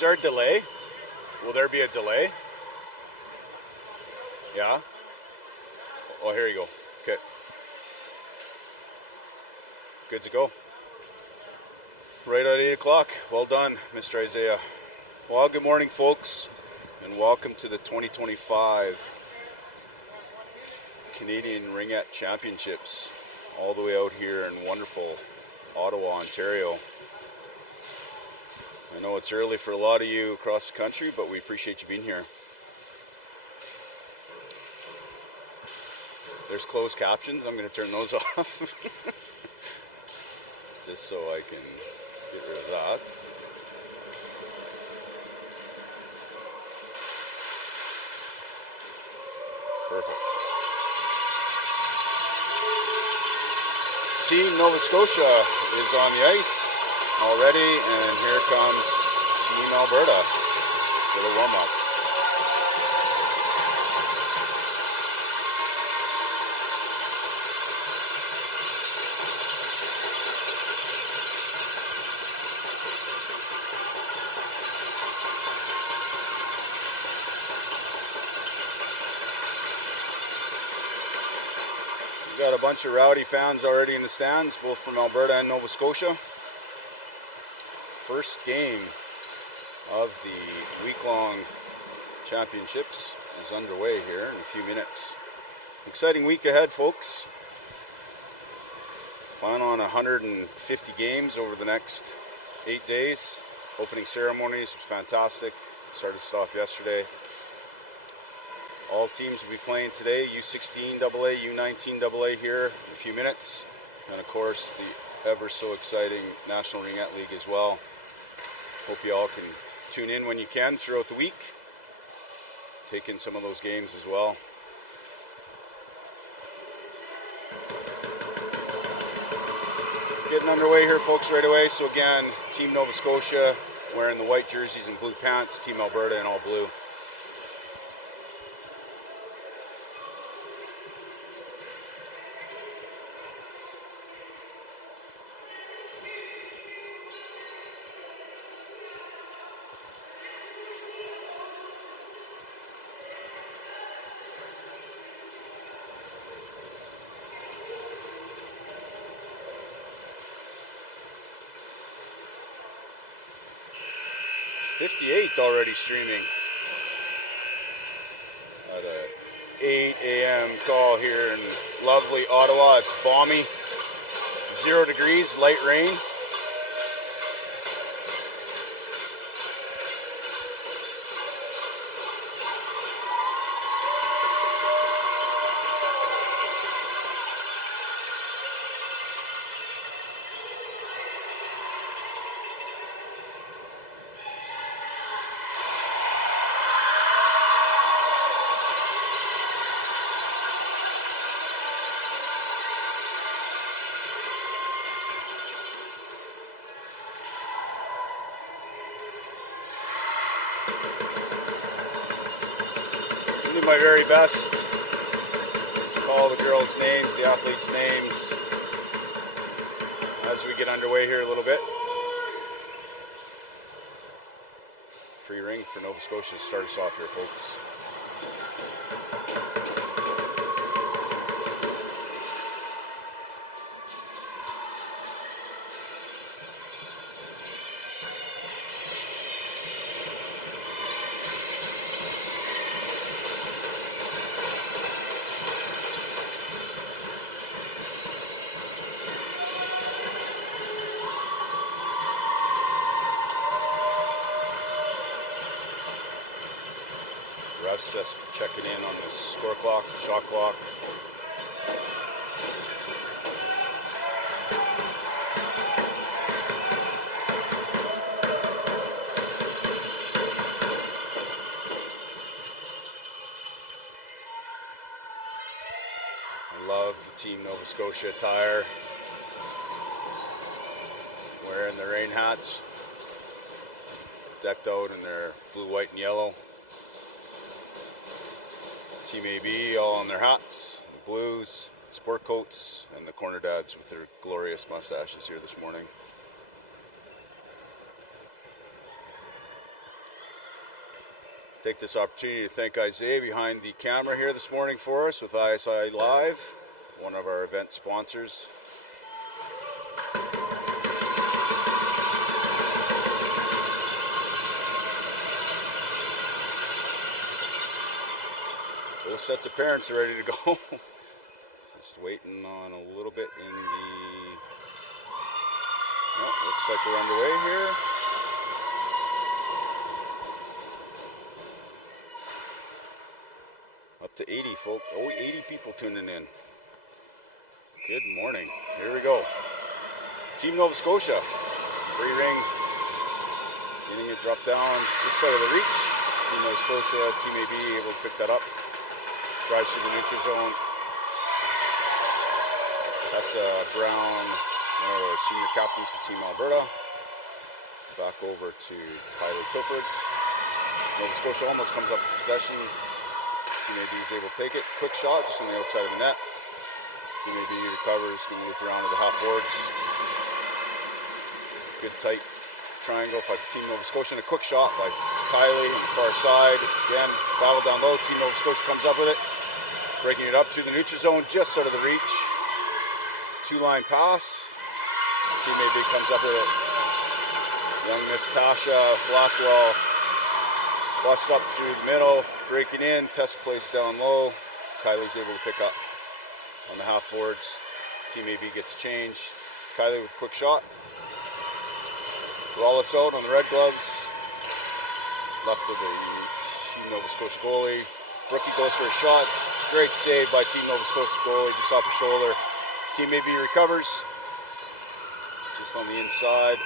Is there a delay? Will there be a delay? Yeah? Oh, here you go. Okay. Good to go. Right at 8 o'clock. Well done, Mr. Isaiah. Well, good morning, folks, and welcome to the 2025 Canadian Ringette Championships, all the way out here in wonderful Ottawa, Ontario. I know it's early for a lot of you across the country, but we appreciate you being here. There's closed captions. I'm going to turn those off just so I can get rid of that. Perfect. Team-Nova-Scotia is on the ice already, and here comes Team-Alberta for the warm-up. Got a bunch of rowdy fans already in the stands, both from Alberta and Nova Scotia. First game of the week-long championships is underway here in a few minutes. Exciting week ahead, folks. Plan on 150 games over the next 8 days. Opening ceremonies was fantastic. Started us off yesterday. All teams will be playing today, U19AA, U19AA here in a few minutes. And of course, the ever so exciting National Ringette League as well. Hope you all can tune in when you can throughout the week. Take in some of those games as well. Getting underway here, folks, right away. So again, Team Nova Scotia wearing the white jerseys and blue pants, Team Alberta in all blue. Already streaming at a 8 a.m. call here in lovely Ottawa. It's balmy, 0 degrees, light rain. My very best to call the girls' names, the athletes' names, as we get underway here a little bit. Free ring for Nova Scotia to start us off here, folks. Just checking in on the score clock, the shot clock. I love the Team Nova Scotia attire. Wearing their rain hats, decked out in their blue, white, and yellow. Team AB all in their hats, the blues, sport coats, and the corner dads with their glorious mustaches here this morning. Take this opportunity to thank Isaiah behind the camera here this morning for us with ISI Live, one of our event sponsors. Both sets of parents are ready to go. Just waiting on a little bit in the... Oh, looks like we're underway here. Up to 80 folk. Oh, 80 people tuning in. Good morning. Here we go. Team-Nova-Scotia. Free ring. Getting it dropped down just out of the reach. Team-Nova-Scotia, Team AB able to pick that up. Drives through the neutral zone. Tessa Brown, one of our senior captains for Team-Alberta. Back over to Kylie Tilford. Nova Scotia almost comes up with possession. Team AB is able to take it. Quick shot just on the outside of the net. Team AB recovers, going to loop around to the half boards. Good tight triangle by Team Nova Scotia, and a quick shot by Kylie on the far side. Again, battle down low. Team Nova Scotia comes up with it. Breaking it up through the neutral zone, just out of the reach. Two-line pass. Team AB comes up with it. Young Miss Tasha Blackwell busts up through the middle, breaking in. Tessa plays it down low. Kylie's able to pick up on the half boards. Team AB gets a change. Kylie with a quick shot. Wallace out on the red gloves. Left of the Team Nova Scotia goalie. Rookie goes for a shot. Great save by Team Nova Scotia goalie, just off her shoulder. Team AB recovers. Just on the inside.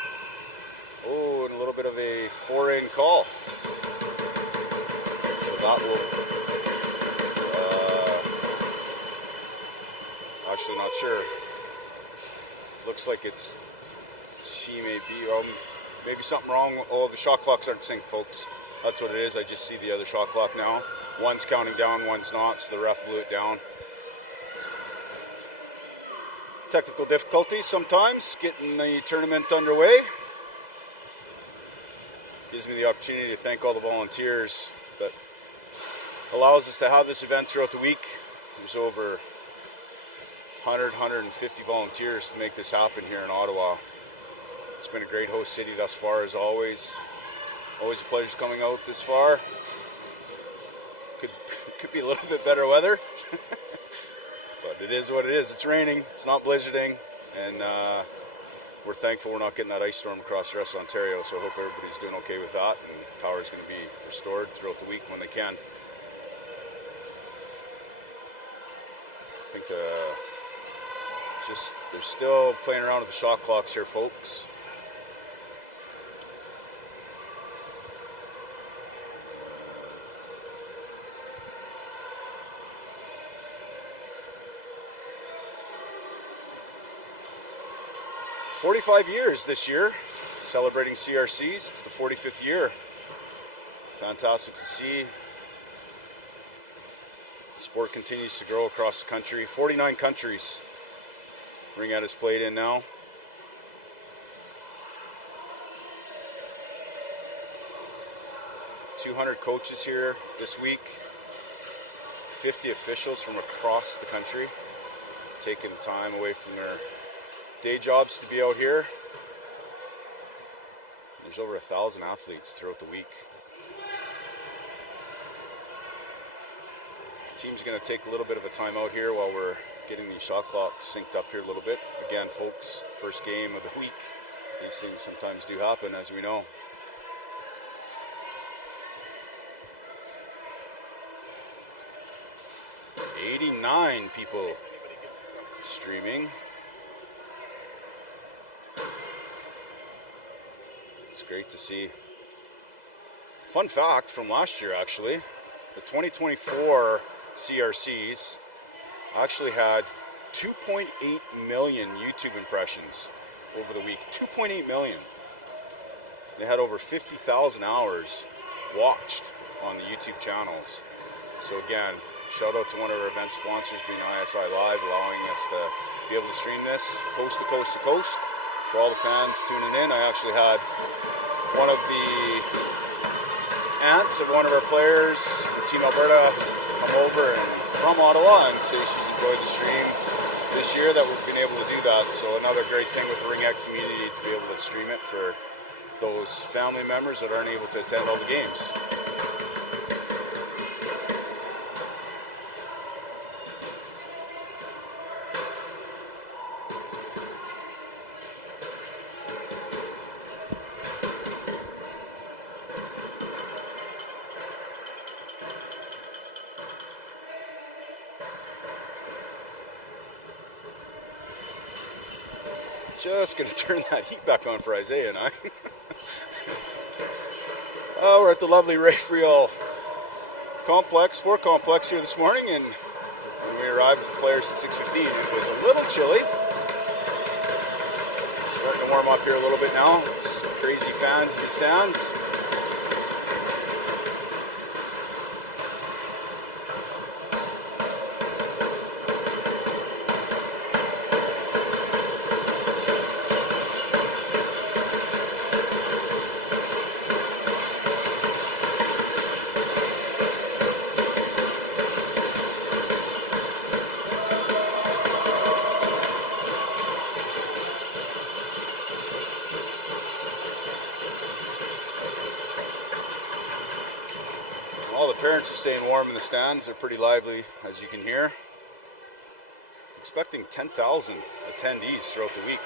Oh, and a little bit of a four-in call. So that will... actually not sure. Looks like it's Team AB. Maybe something wrong. Oh, the shot clocks aren't synced, folks. That's what it is. I just see the other shot clock now. One's counting down, one's not, so the ref blew it down. Technical difficulties sometimes getting the tournament underway. Gives me the opportunity to thank all the volunteers that allows us to have this event throughout the week. There's over 150 volunteers to make this happen here in Ottawa. It's been a great host city thus far, as always. Always a pleasure coming out this far. Could be a little bit better weather, but it is what it is. It's raining, it's not blizzarding, and we're thankful we're not getting that ice storm across the rest of Ontario, so I hope everybody's doing okay with that, and power is going to be restored throughout the week when they can. I think they're still playing around with the shot clocks here, folks. "45 years this year, celebrating CRCs. It's the 45th year. Fantastic to see. The sport continues to grow across the country. 49 countries Ring has played in now. "200 coaches here this week. 50 officials from across the country taking time away from their day jobs to be out here. There's over 1,000 athletes throughout the week. The team's going to take a little bit of a time out here while we're getting the shot clock synced up here a little bit. Again, folks, first game of the week. These things sometimes do happen, as we know. "89 people streaming. It's great to see. Fun fact from last year, actually, the 2024 CRCs actually had 2.8 million YouTube impressions over the week. 2.8 million. They had over 50,000 hours watched on the YouTube channels. So again, shout out to one of our event sponsors, being ISI Live, allowing us to be able to stream this coast to coast to coast. For all the fans tuning in, I actually had one of the aunts of one of our players from Team Alberta come over and from Ottawa and say she's enjoyed the stream this year that we've been able to do that. So another great thing with the Ring community to be able to stream it for those family members that aren't able to attend all the games. Just going to turn that heat back on for Isaiah and I. We're at the lovely Friel complex, sport complex here this morning, and when we arrived with the players at 6:15, it was a little chilly. Starting to warm up here a little bit now. Some crazy fans in the stands. All the parents are staying warm in the stands. They're pretty lively, as you can hear. Expecting 10,000 attendees throughout the week.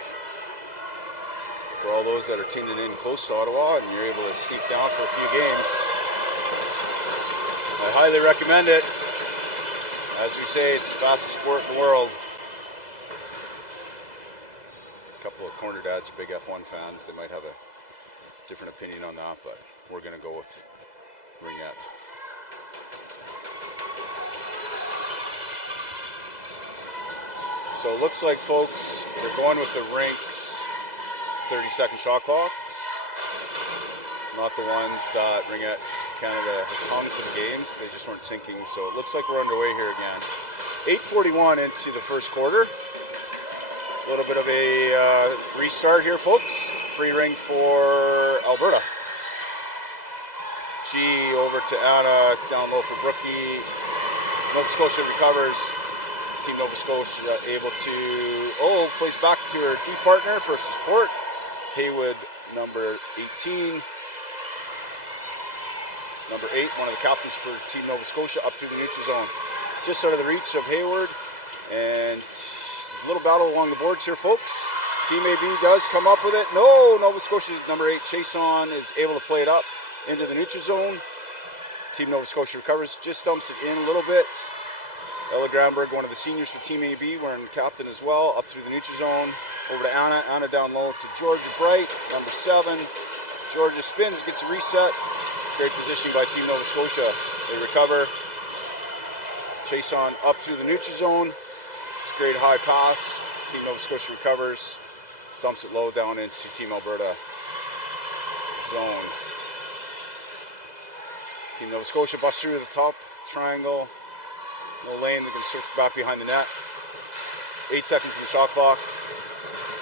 For all those that are tuning in close to Ottawa and you're able to sneak down for a few games, I highly recommend it. As we say, it's the fastest sport in the world. A couple of corner dads, big F1 fans, they might have a different opinion on that, but we're going to go with Ringette. So it looks like, folks, they're going with the Rink's 30-second shot clocks, not the ones that Ringette Canada has hung for the games. They just weren't syncing, so it looks like we're underway here again. 8:41 into the first quarter. A little bit of a restart here, folks. Free ring for Alberta. G over to Anna, down low for Brookie. Nova Scotia recovers. Team-Nova-Scotia able to, plays back to her D partner for support. Haywood, number 18. Number 8, one of the captains for Team-Nova-Scotia, up through the neutral zone. Just out of the reach of Hayward. And a little battle along the boards here, folks. Team AB does come up with it. No, Nova Scotia's number 8, Chason, is able to play it up into the neutral zone. Team-Nova-Scotia recovers, just dumps it in a little bit. Ella Granberg, one of the seniors for Team AB, wearing captain as well, up through the neutral zone. Over to Anna. Anna down low to Georgia Bright, number 7. Georgia spins, gets a reset. Great positioning by Team-Nova-Scotia. They recover. Chason up through the neutral zone. Straight high pass. Team-Nova-Scotia recovers. Dumps it low down into Team-Alberta zone. Team-Nova-Scotia busts through the top triangle. No lane, they're going to circle back behind the net. 8 seconds in the shot clock.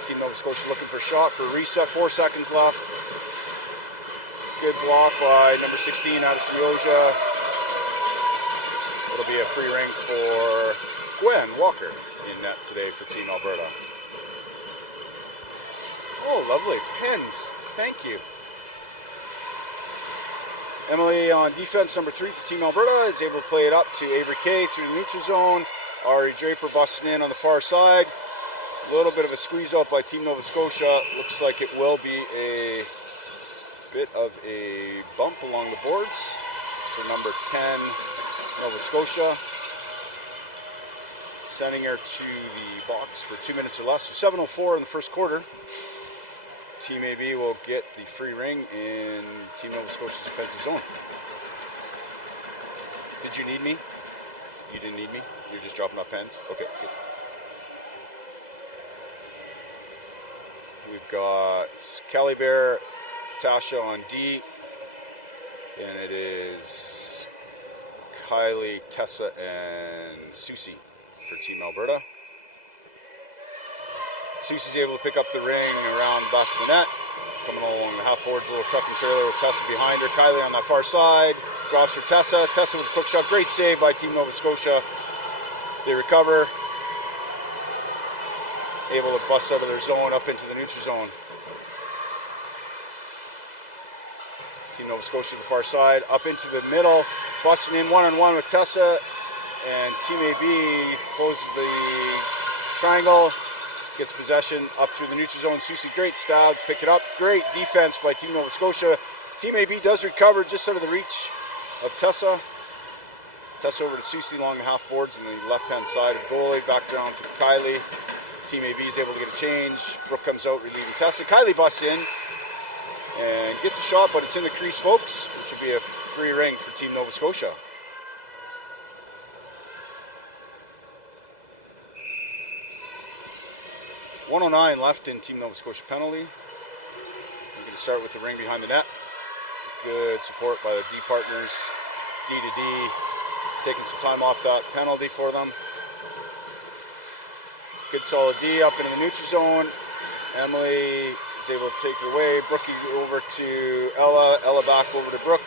Team-Nova-Scotia looking for a shot for a reset. 4 seconds left. Good block by number 16, Addison Roja. It'll be a free ring for Gwen Walker in net today for Team Alberta. Oh, lovely. Pens. Thank you. Emily on defense, number 3 for Team Alberta, is able to play it up to Avery Kay through the neutral zone. Ari Draper busting in on the far side. A little bit of a squeeze out by Team-Nova-Scotia. Looks like it will be a bit of a bump along the boards for number 10, Nova Scotia. Sending her to the box for 2 minutes or less. So 7:04 in the first quarter. Team AB will get the free ring in Team-Nova-Scotia's defensive zone. Did you need me? You didn't need me? You're just dropping off pens? Okay, good. We've got Kelly Bear, Tasha on D, and it is Kylie, Tessa, and Susie for Team Alberta. Susie's able to pick up the ring around the back of the net. coming all along the half boards, a little trucking trailer with Tessa behind her. Kylie on that far side, drops for Tessa. Tessa with a quick shot, great save by Team Nova Scotia. They recover, able to bust out of their zone up into the neutral zone. Team Nova Scotia to the far side, up into the middle, busting in one-on-one with Tessa, and Team AB closes the triangle, gets possession up through the neutral zone. Susie, great style to pick it up. Great defense by Team Nova Scotia. Team AB does recover just out of the reach of Tessa. Tessa over to Susie along the half boards on the left-hand side of the goalie, back down to Kylie. Team AB is able to get a change. Brooke comes out, relieving Tessa. Kylie busts in and gets a shot, but it's in the crease, folks, which would be a free ring for Team Nova Scotia. .109 left in Team Nova Scotia penalty. We're going to start with the ring behind the net. Good support by the D partners. D to D, taking some time off that penalty for them. Good solid D up into the neutral zone. Emily is able to take it away. Brookie over to Ella. Ella back over to Brooke.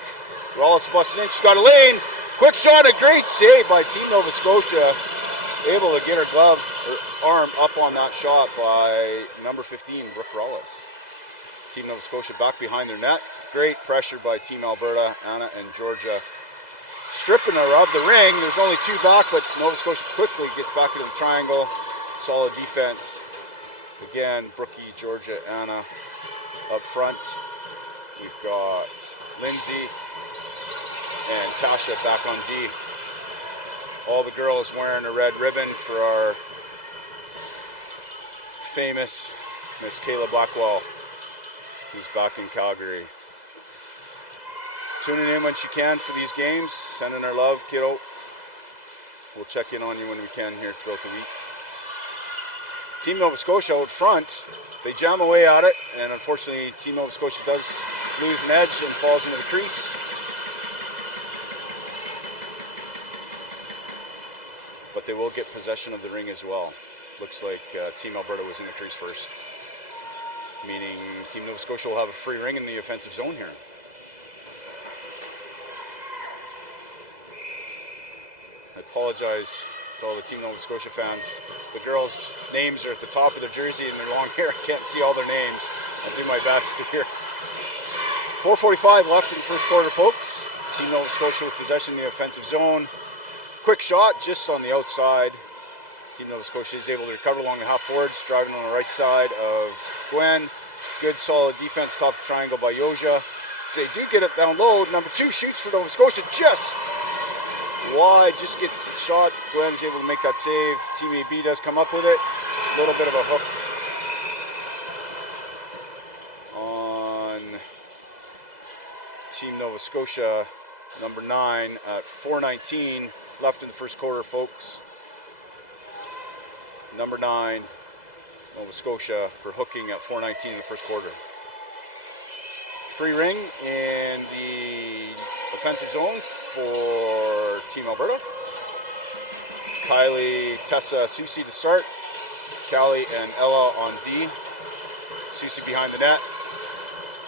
Wallace busting in. She's got a lane. Quick shot. A great save by Team Nova Scotia. Able to get her glove, her arm up on that shot by number 15, Brooke Wallace. Team Nova Scotia back behind their net. Great pressure by Team-Alberta, Anna and Georgia. Stripping her of the ring. There's only two back, but Nova Scotia quickly gets back into the triangle. Solid defense. Again, Brookie, Georgia, Anna up front. We've got Lindsay and Tasha back on D. All the girls wearing a red ribbon for our famous Miss Kayla Blackwell, who's back in Calgary. Tuning in when she can for these games, sending her love, kiddo. We'll check in on you when we can here throughout the week. Team Nova Scotia out front, they jam away at it, and unfortunately Team Nova Scotia does lose an edge and falls into the crease. But they will get possession of the ring as well. Looks like Team-Alberta was in the crease first, meaning Team Nova Scotia will have a free ring in the offensive zone here. I apologize to all the Team Nova Scotia fans. The girls' names are at the top of their jersey and their long hair. I can't see all their names. I'll do my best to hear. 4:45 left in the first quarter, folks. Team Nova Scotia with possession in the offensive zone. Quick shot just on the outside. Team Nova Scotia is able to recover along the half boards, driving on the right side of Gwen. Good solid defense, top of the triangle by Yoja. They do get it down low. Number 2 shoots for Nova Scotia, just wide, just gets a shot. Gwen's able to make that save. Team AB does come up with it. A little bit of a hook on Team Nova Scotia. Number 9 at 4:19 left in the first quarter, folks. Number 9, Nova Scotia, for hooking at 4:19 in the first quarter. Free ring in the offensive zone for Team-Alberta. Kylie, Tessa, Susie to start. Callie and Ella on D. Susie behind the net.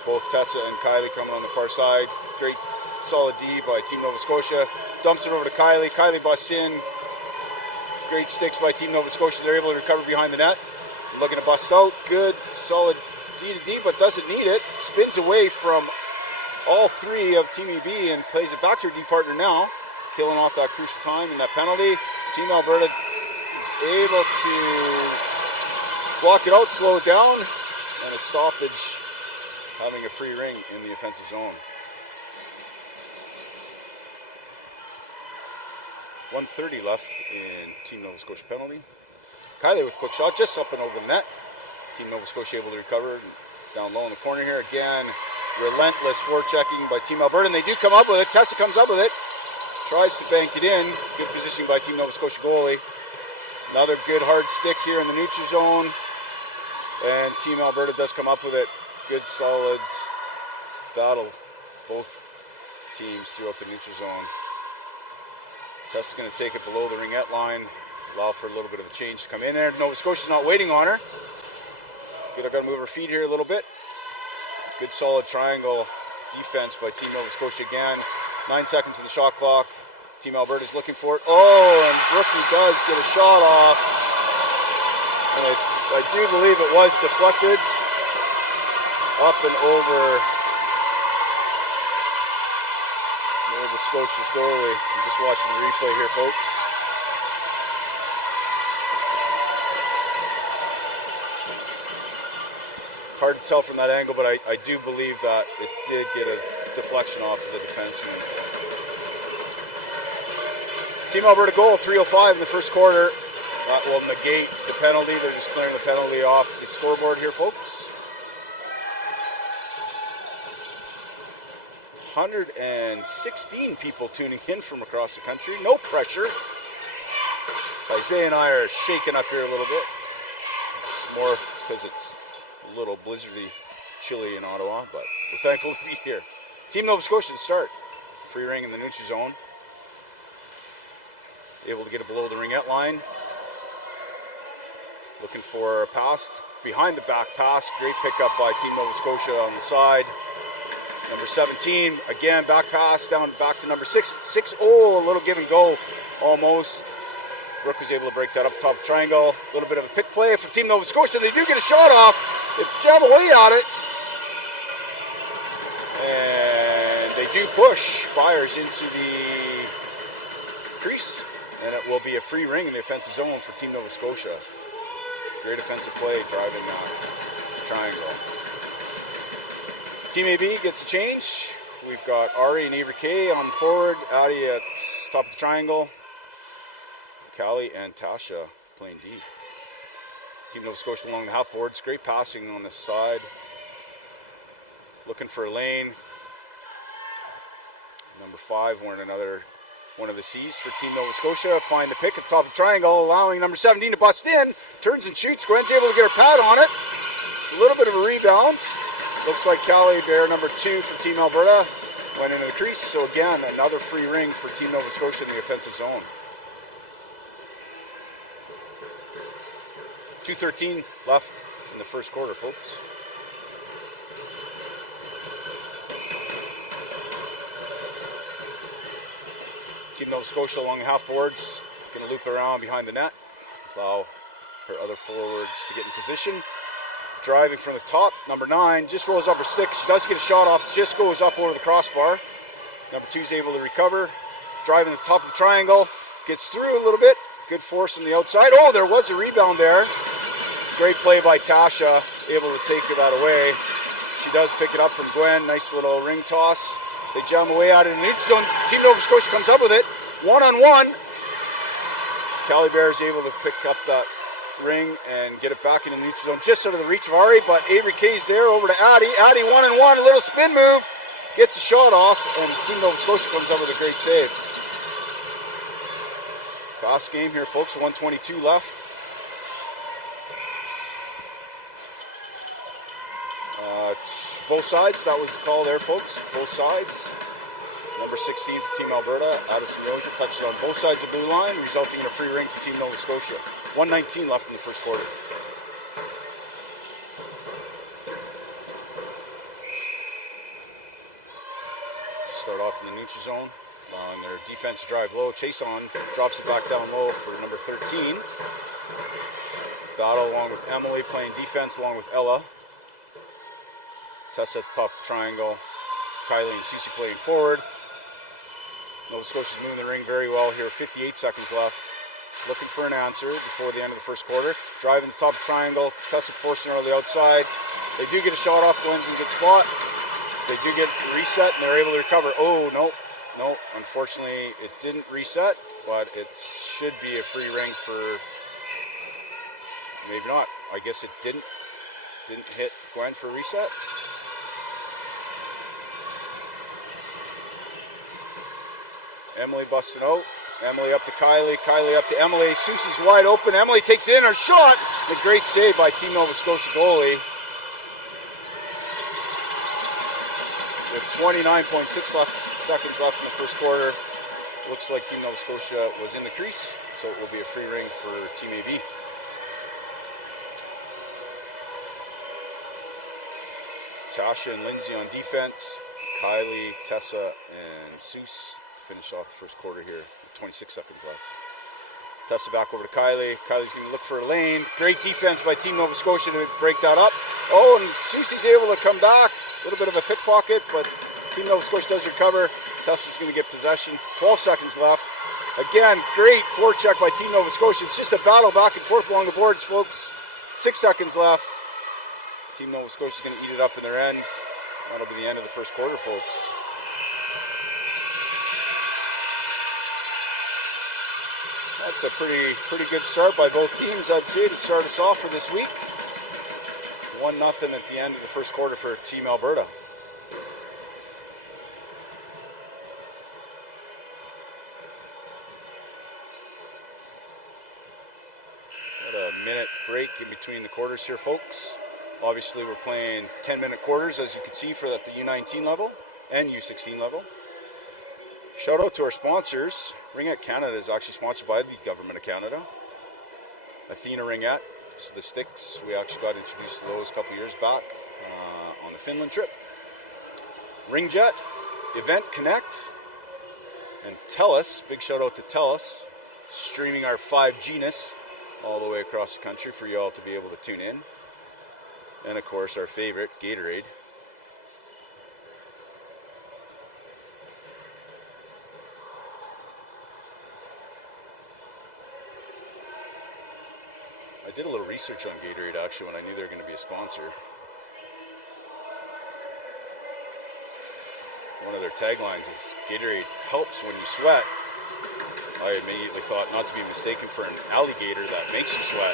Both Tessa and Kylie coming on the far side. Great solid D by Team Nova Scotia. Dumps it over to Kylie. Kylie busts in. Great sticks by Team Nova Scotia. They're able to recover behind the net. Looking to bust out. Good solid D to D, but doesn't need it. Spins away from all three of Team EB and plays it back to her D partner now. Killing off that crucial time and that penalty. Team-Alberta is able to block it out, slow it down, and a stoppage, having a free ring in the offensive zone. 1:30 left in Team Nova Scotia penalty. Kylie with a quick shot, just up and over the net. Team Nova Scotia able to recover down low in the corner here. Again, relentless forechecking by Team-Alberta, and they do come up with it. Tessa comes up with it, tries to bank it in. Good positioning by Team Nova Scotia goalie. Another good hard stick here in the neutral zone, and Team-Alberta does come up with it. Good solid battle, both teams throughout the neutral zone. Tessa's going to take it below the ringette line, allow for a little bit of a change to come in there. Nova Scotia's not waiting on her. Got to move her feet here a little bit. Good solid triangle defense by Team Nova Scotia again. 9 seconds in the shot clock. Team-Alberta is looking for it. Oh, and Rookie does get a shot off. And I do believe it was deflected up and over Nova Scotia's goalie. I'm just watching the replay here, folks. Hard to tell from that angle, but I do believe that it did get a deflection off of the defenseman. Team-Alberta goal, 3:05 in the first quarter. That will negate the penalty. They're just clearing the penalty off the scoreboard here, folks. 116 people tuning in from across the country. No pressure. Isaiah and I are shaking up here a little bit. More because it's a little blizzardy, chilly in Ottawa, but we're thankful to be here. Team Nova Scotia to start. Free ring in the neutral zone. Able to get it below the ringette line. Looking for a pass. Behind the back pass. Great pickup by Team Nova Scotia on the side. Number 17. Again, back pass down back to number 6. 6. Oh, a little give and go almost. Brooke was able to break that up top of the triangle. A little bit of a pick play for Team Nova Scotia. They do get a shot off. They jam away at it. And they do push Byers into the crease. And it will be a free ring in the offensive zone for Team Nova Scotia. Great offensive play driving that triangle. Team AB gets a change. We've got Ari and Avery K on the forward. Addie at top of the triangle. Callie and Tasha playing D. Team Nova Scotia along the half boards. Great passing on this side. Looking for a lane. Number 5 wearing one of the C's for Team Nova Scotia. Applying the pick at the top of the triangle. Allowing number 17 to bust in. Turns and shoots. Gwen's able to get her pad on it. It's a little bit of a rebound. Looks like Callie Bear, number 2 for Team Alberta, went into the crease. So again, another free ring for Team Nova Scotia in the offensive zone. 2:13 left in the first quarter, folks. Team Nova Scotia along the half boards. Going to loop around behind the net. Allow her other forwards to get in position. Driving from the top, number 9 just rolls up her stick. She does get a shot off, just goes up over the crossbar. Number 2 is able to recover. Driving the top of the triangle, gets through a little bit. Good force on the outside. Oh, there was a rebound there. Great play by Tasha, able to take that away. She does pick it up from Gwen. Nice little ring toss. They jam away out of the neutral zone. Team Nova Scotia comes up with it. 1-on-1. Callie Bear is able to pick up that ring and get it back in the neutral zone, just out of the reach of Ari, but Avery K's there over to Addie. Addie 1-on-1, a little spin move, gets the shot off, and Team Nova Scotia comes up with a great save. Fast game here, folks. 1:22 left. Both sides, that was the call there, folks. Both sides. Number 16 for Team Alberta, Addison Rozier, touched it on both sides of the blue line, resulting in a free ring for Team Nova Scotia. 1:19 left in the first quarter. Start off in the neutral zone. On their defense drive low. Chase on, drops it back down low for number 13. Battle along with Emily playing defense along with Ella. Tessa at the top of the triangle. Kylie and Cece playing forward. Nova Scotia's moving the ring very well here. 58 seconds left. Looking for an answer before the end of the first quarter. Driving the top of the triangle. Tessa forcing her on the outside. They do get a shot off. Gwen's in a good spot. They do get reset and they're able to recover. Oh, no. No, unfortunately it didn't reset, but it should be a free ring for, maybe not. I guess it didn't hit Gwen for a reset. Emily busting out. Emily up to Kylie. Kylie up to Emily. Susie's wide open. Emily takes it in her shot. A great save by Team Nova Scotia goalie. With 29.6 seconds left in the first quarter. Looks like Team Nova Scotia was in the crease, so it will be a free ring for Team AB. Tasha and Lindsay on defense. Kylie, Tessa, and Seuss to finish off the first quarter here. 26 seconds left. Tessa back over to Kylie. Kylie's going to look for a lane. Great defense by Team Nova Scotia to break that up. Oh, and Susie's able to come back. A little bit of a pickpocket, but Team Nova Scotia does recover. Tessa's going to get possession. 12 seconds left. Again, great forecheck by Team Nova Scotia. It's just a battle back and forth along the boards, folks. 6 seconds left. Team Nova Scotia is going to eat it up in their end. That'll be the end of the first quarter, folks. That's a pretty good start by both teams, I'd say, to start us off for this week. 1-0 at the end of the first quarter for Team-Alberta. Minute break in between the quarters here, folks. Obviously, we're playing 10-minute quarters, as you can see, for at the U19 level and U16 level. Shout out to our sponsors. Ringette Canada is actually sponsored by the Government of Canada. Athena Ringette, so the sticks, we actually got introduced to those a couple years back on the Finland trip. Ringjet, Event Connect, and TELUS. Big shout out to TELUS, streaming our 5G-ness all the way across the country for you all to be able to tune in. And of course, our favorite, Gatorade. I did a little research on Gatorade actually when I knew they were going to be a sponsor. One of their taglines is Gatorade helps when you sweat. I immediately thought not to be mistaken for an alligator that makes you sweat.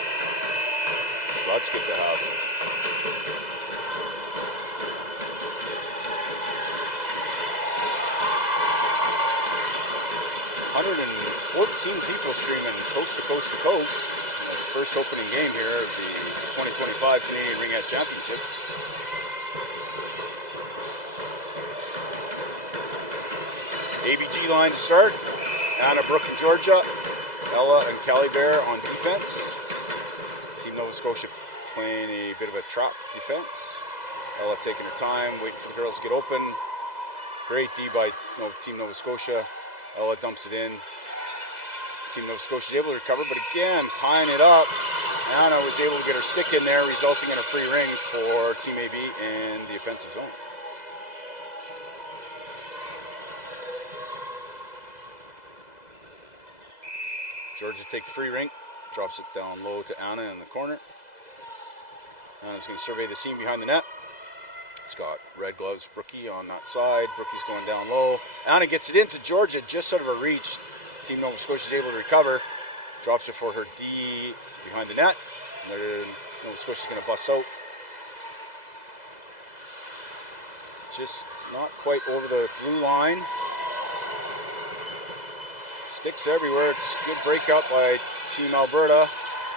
So that's good to have. People streaming coast to coast to coast in the first opening game here of the 2025 Canadian Ringette Championships. ABG line to start. Anna, Brooke, and Georgia. Ella and Callie Bear on defense. Team Nova Scotia playing a bit of a trap defense. Ella taking her time, waiting for the girls to get open. Great D by Team Nova Scotia. Ella dumps it in. Team Nova Scotia is able to recover, but again, tying it up. Anna was able to get her stick in there, resulting in a free ring for Team AB in the offensive zone. Georgia takes the free ring, drops it down low to Anna in the corner. Anna's going to survey the seam behind the net. It's got red gloves, Brookie on that side. Brookie's going down low. Anna gets it into Georgia, just out of her reach. Team Nova Scotia is able to recover. Drops it for her D behind the net. And Nova Scotia is going to bust out. Just not quite over the blue line. Sticks everywhere. It's a good breakup by Team-Alberta.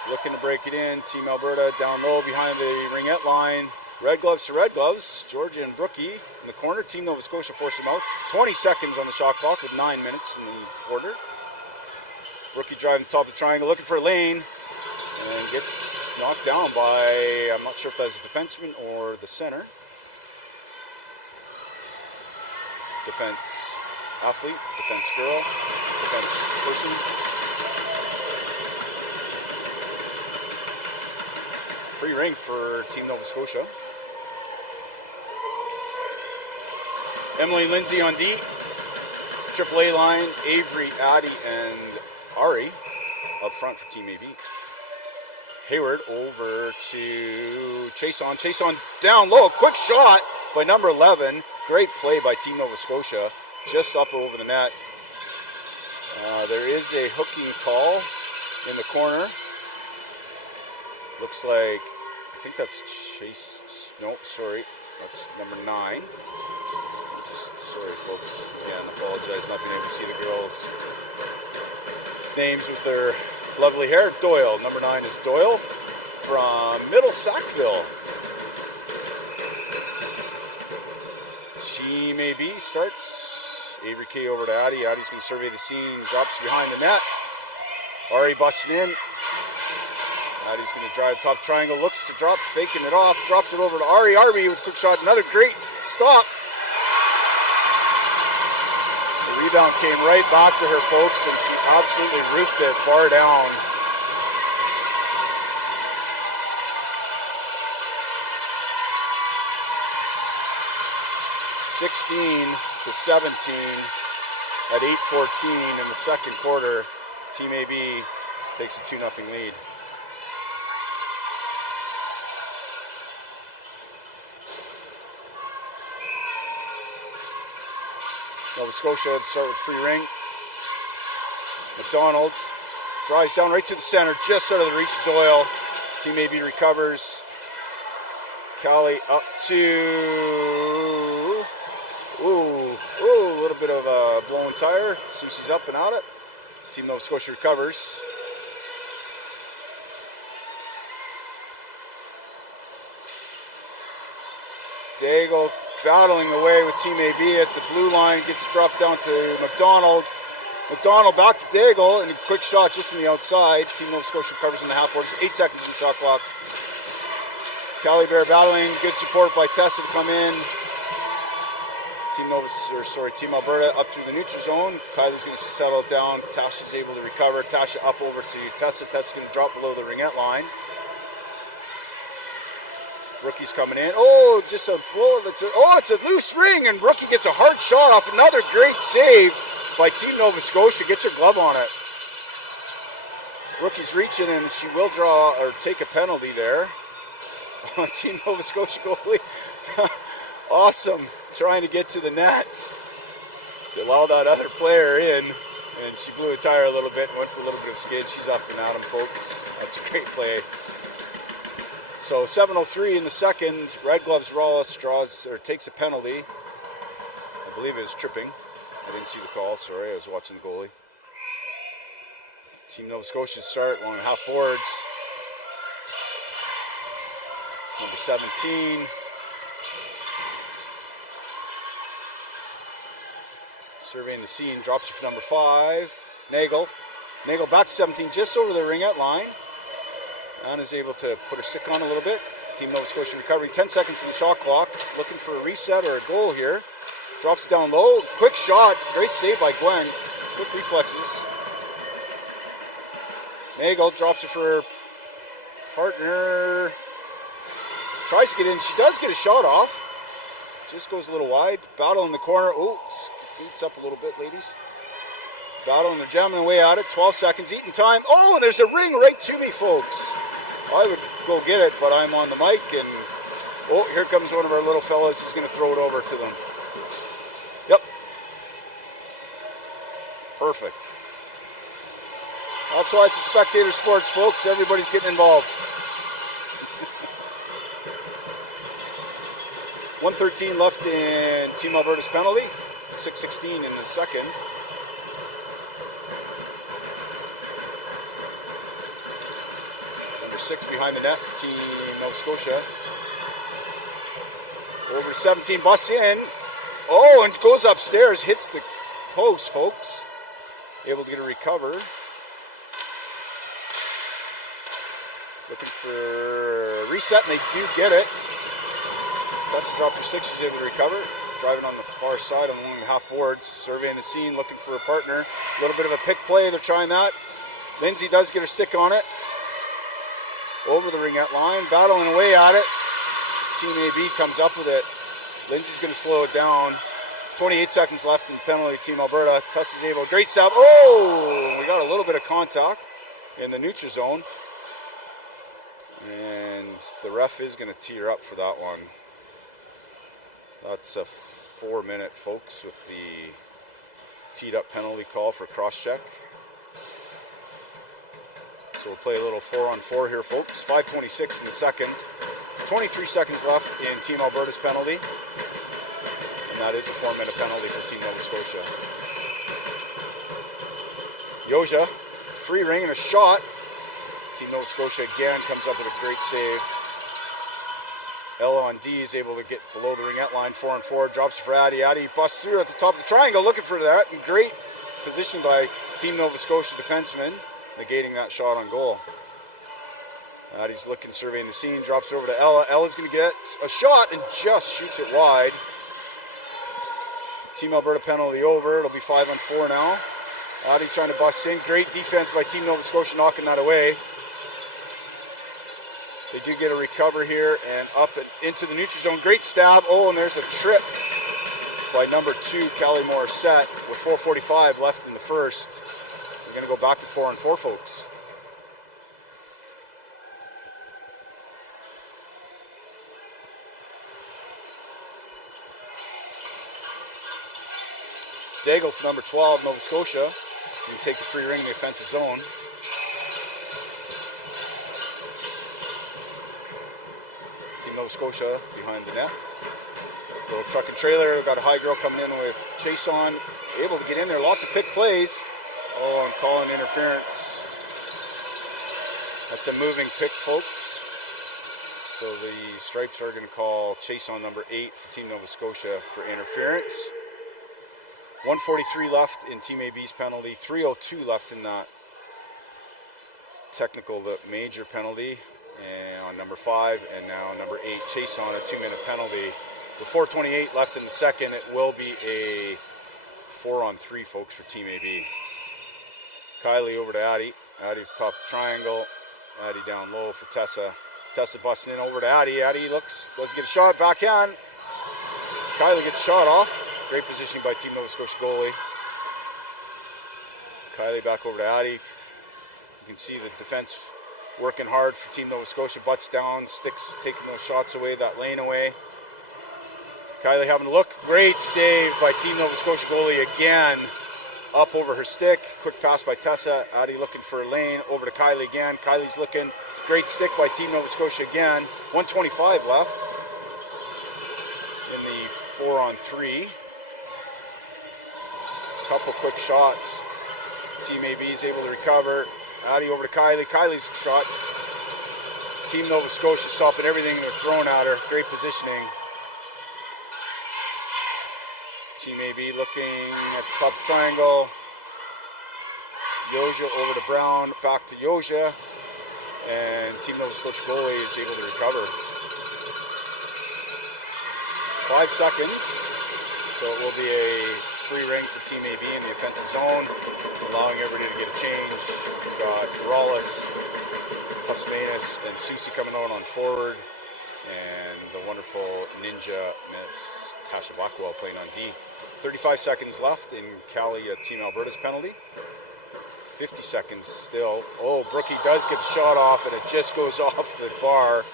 Looking to break it in. Team-Alberta down low behind the ringette line. Red gloves to red gloves. Georgia and Brookie in the corner. Team Nova Scotia forced them out. 20 seconds on the shot clock with 9 minutes in the quarter. Brookie driving the top of the triangle, looking for a lane, and gets knocked down by, I'm not sure if that's a defenseman or the center. Defense athlete, defense girl, defense person. Free ring for Team Nova Scotia. Emily and Lindsay on D. AAA line, Avery, Addie, and Ari up front for Team AB. Hayward over to Chason. Chason down low. Quick shot by number 11. Great play by Team Nova Scotia. Just up over the net. There is a hooking call in the corner. Looks like, I think that's Chase. No, sorry. That's number 9. Sorry, folks. Again, apologize not being able to see the girls' names with their lovely hair. Doyle. Number 9 is Doyle from Middle Sackville. Team AB starts. Avery K over to Addie. Addie's going to survey the scene. Drops behind the net. Ari busting in. Addie's going to drive top triangle, looks to drop, faking it off, drops it over to Ari. Ari with a quick shot, another great stop. The rebound came right back to her, folks, and she absolutely roofed it far down. (16-17) at 8:14 in the second quarter. Team AB takes a 2-0 lead. Nova Scotia to start with free ring. McDonald drives down right to the center, just out of the reach of Doyle. Team AB recovers. Callie up to... Ooh, a little bit of a blown tire. Susie's up and out it. Team Nova Scotia recovers. Daigle battling away with Team AB at the blue line, gets dropped down to McDonald. McDonald back to Daigle, and a quick shot just on the outside. Team Nova Scotia recovers in the half board. 8 seconds in the shot clock. Callie Bear battling, good support by Tessa to come in. Team Alberta up through the neutral zone. Kylie's going to settle it down. Tasha's able to recover. Tasha up over to Tessa. Tessa's going to drop below the ringette line. Rookie's coming in. Oh, just a blow. It's a loose ring, and Rookie gets a hard shot off. Another great save by Team Nova Scotia. Gets her glove on it. Rookie's reaching, and she will draw or take a penalty there on Team Nova Scotia goalie. Awesome. Trying to get to the net to allow that other player in, and she blew a tire a little bit and went for a little bit of skid. She's up and at him, folks. That's a great play. So 7:03 in the second. Red Gloves takes a penalty. I believe it was tripping. I didn't see the call. Sorry, I was watching the goalie. Team Nova Scotia start along the half boards. Number 17. Surveying the scene, drops it for number 5. Nagel back to 17, just over the ringette line. Anna's able to put her stick on a little bit. Team Nova Scotia recovery, 10 seconds in the shot clock. Looking for a reset or a goal here. Drops it down low, quick shot, great save by Gwen. Quick reflexes. Nagel drops it for her partner. Tries to get in, she does get a shot off. Just goes a little wide. Battle in the corner. Oh, beats up a little bit, ladies. Battle and they're jamming away at it. 12 seconds, eating time. Oh, and there's a ring right to me, folks. I would go get it, but I'm on the mic, and oh, here comes one of our little fellas. He's going to throw it over to them. Yep. Perfect. That's why it's a spectator sports, folks. Everybody's getting involved. 1:13 left in Team Alberta's penalty. 6:16 in the second. Number 6 behind the net for Team Nova Scotia. Over to 17, busts in. Oh, and goes upstairs, hits the post, folks. Able to get a recover. Looking for a reset, and they do get it. Tessa dropped her 6, she's able to recover. Driving on the far side along the half boards. Surveying the scene, looking for a partner. A little bit of a pick play, they're trying that. Lindsay does get her stick on it. Over the ringette line, battling away at it. Team AB comes up with it. Lindsay's going to slow it down. 28 seconds left in the penalty, Team Alberta. Tessa's able, great stab. Oh, we got a little bit of contact in the neutral zone. And the ref is going to tee her up for that one. That's a 4-minute, folks, with the teed up penalty call for cross-check. So we'll play a little 4-on-4 here, folks. 5:26 in the second. 23 seconds left in Team Alberta's penalty. And that is a 4-minute penalty for Team Nova Scotia. Yoja, free ring and a shot. Team Nova Scotia again comes up with a great save. Ella on D is able to get below the ringette line. 4-on-4, drops it for Addie. Addie busts through at the top of the triangle, looking for that. And great position by Team Nova Scotia defenseman, negating that shot on goal. Addie's looking, surveying the scene, drops it over to Ella. Ella's going to get a shot and just shoots it wide. Team Alberta penalty over. It'll be 5-on-4 now. Addie trying to bust in. Great defense by Team Nova Scotia, knocking that away. They do get a recover here and up and into the neutral zone. Great stab. Oh, and there's a trip by number 2, Callie Morissette, with 4:45 left in the first. We're going to go back to 4-on-4, folks. Daigle for number 12, Nova Scotia. You can take the free ring in the offensive zone. Team Nova Scotia behind the net. Little truck and trailer. Got a high girl coming in with chase on. Able to get in there. Lots of pick plays. Oh, I'm calling interference. That's a moving pick, folks. So the Stripes are going to call chase on number 8 for Team Nova Scotia for interference. 1:43 left in Team AB's penalty. 3:02 left in that technical, the major penalty. And on number 5 and now number 8, chase on a 2-minute penalty. With 4:28 left in the second, it will be a 4-on-3, folks, for Team AB. Kylie over to Addie. Addie at the top of the triangle. Addie down low for Tessa. Tessa busting in over to Addie. Addie does get a shot, backhand. Kylie gets a shot off. Great positioning by Team Nova Scotia goalie. Kylie back over to Addie. You can see the defense working hard for Team Nova Scotia. Butts down, sticks taking those shots away, that lane away. Kylie having a look. Great save by Team Nova Scotia goalie again. Up over her stick. Quick pass by Tessa. Addie looking for a lane. Over to Kylie again. Kylie's looking. Great stick by Team Nova Scotia again. 1:25 left in the 4-on-3. Couple quick shots. Team AB is able to recover. Addie over to Kylie. Kylie's shot. Team Nova Scotia stopping everything they're throwing at her. Great positioning. Team AB looking at the top triangle. Yoja over to Brown. Back to Yoja. And Team Nova Scotia goalie is able to recover. 5 seconds. So it will be a free ring for Team AB in the offensive zone, allowing everybody to get a change. We've got Rawlis, Husmanus, and Susie coming out on forward, and the wonderful Ninja Miss Tasha Blackwell playing on D. 35 seconds left in Cali Team Alberta's penalty. 50 seconds still. Oh, Brookie does get the shot off, and it just goes off the bar.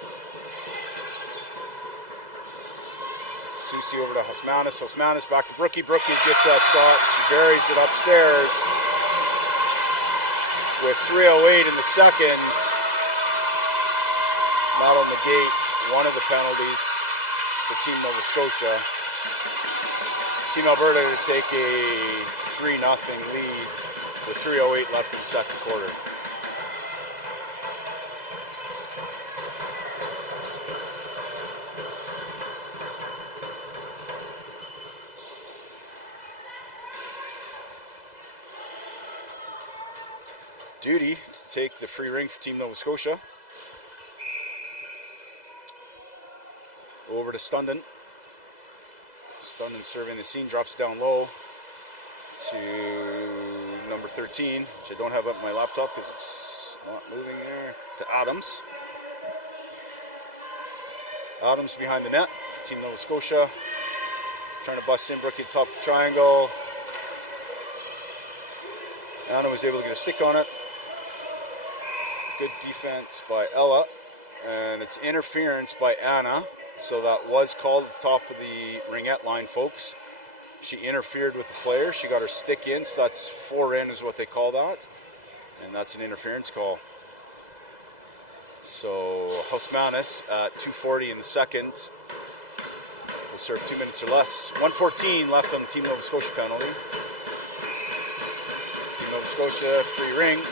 Susie over to Husmanus. Husmanus back to Brookie. Brookie gets that shot. She buries it upstairs. With 3:08 in the second. Not on the gate. One of the penalties for Team Nova Scotia. Team Alberta to take a 3-0 lead with 3:08 left in the second quarter. Duty to take the free ring for Team Nova Scotia. Over to Stundon. Stundon serving the scene, drops down low to number 13, which I don't have up on my laptop because it's not moving there, to Adams. Adams behind the net for Team Nova Scotia. Trying to bust in, Brookie at the top of the triangle. Anna was able to get a stick on it. Good defense by Ella, and it's interference by Anna, so that was called at the top of the ringette line, folks. She interfered with the player. She got her stick in, so that's 4 in is what they call that, and that's an interference call. So Husmanus at 2:40 in the second will serve 2 minutes or less. 1:14 left on the Team Nova Scotia penalty. Team Nova Scotia free ring.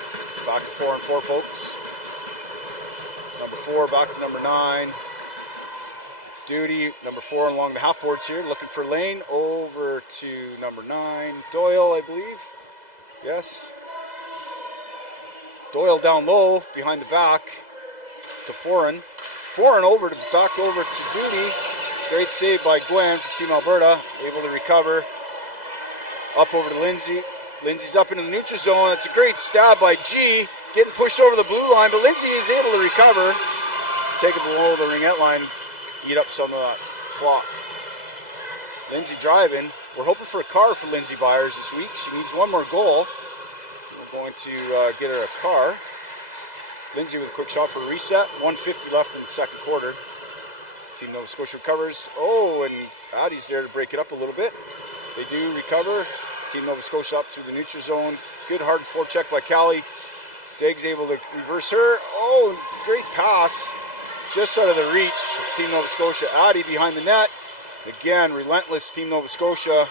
Back to 4-on-4, folks. Number 4 back to number 9. Duty, number 4 along the half boards here, looking for lane. Over to number 9. Doyle, I believe. Yes. Doyle down low, behind the back. to Foran. Foran back over to Dooney. Great save by Gwen from Team-Alberta. Able to recover. Up over to Lindsay. Lindsay's up into the neutral zone. It's a great stab by G. Getting pushed over the blue line, but Lindsay is able to recover. Take it below the ringette line. Eat up some of that clock. Lindsay driving. We're hoping for a car for Lindsay Byers this week. She needs one more goal. We're going to get her a car. Lindsay with a quick shot for a reset. 1:50 left in the second quarter. Team-Nova-Scotia recovers. Oh, and Addie's there to break it up a little bit. They do recover. Team-Nova-Scotia up through the neutral zone. Good hard forecheck by Callie. Deg's able to reverse her. Oh, great pass. Just out of the reach of Team-Nova-Scotia. Addie behind the net. Again, relentless Team-Nova-Scotia.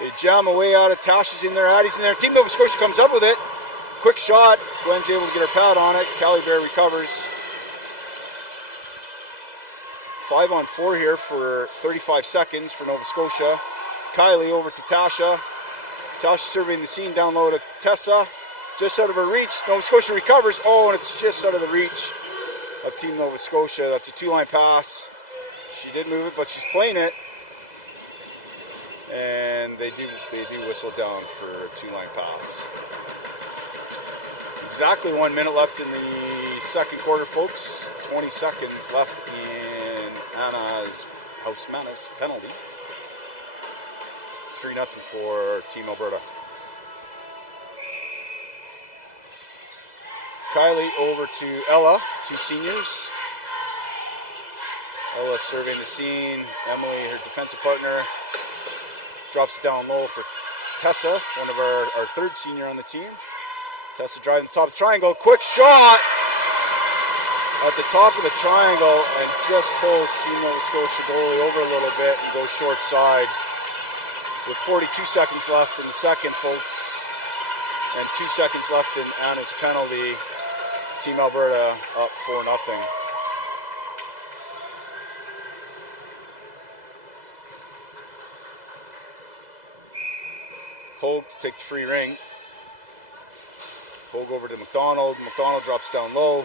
They jam away out of Tasha's in there. Addie's in there. Team-Nova-Scotia comes up with it. Quick shot. Gwen's able to get her pad on it. Callie Bear recovers. 5-on-4 here for 35 seconds for Nova Scotia. Kylie over to Tasha. Tasha surveying the scene down low to Tessa. Just out of her reach. Nova Scotia recovers. Oh, and it's just out of the reach of Team Nova Scotia. That's a two-line pass. She did move it, but she's playing it. And they do whistle down for a two-line pass. Exactly 1 minute left in the second quarter, folks. 20 seconds left in Anna's House Manus penalty. 3-0 for Team-Alberta. Kylie over to Ella, two seniors. Ella surveying the scene. Emily, her defensive partner, drops it down low for Tessa, one of our third senior on the team. Tessa driving the top of the triangle. Quick shot at the top of the triangle and just pulls Team Nova Scotia goalie over a little bit and goes short side. With 42 seconds left in the second, folks, and 2 seconds left in Anna's penalty, Team-Alberta up 4-0. Hogue to take the free ring. Hogue over to McDonald. McDonald drops down low.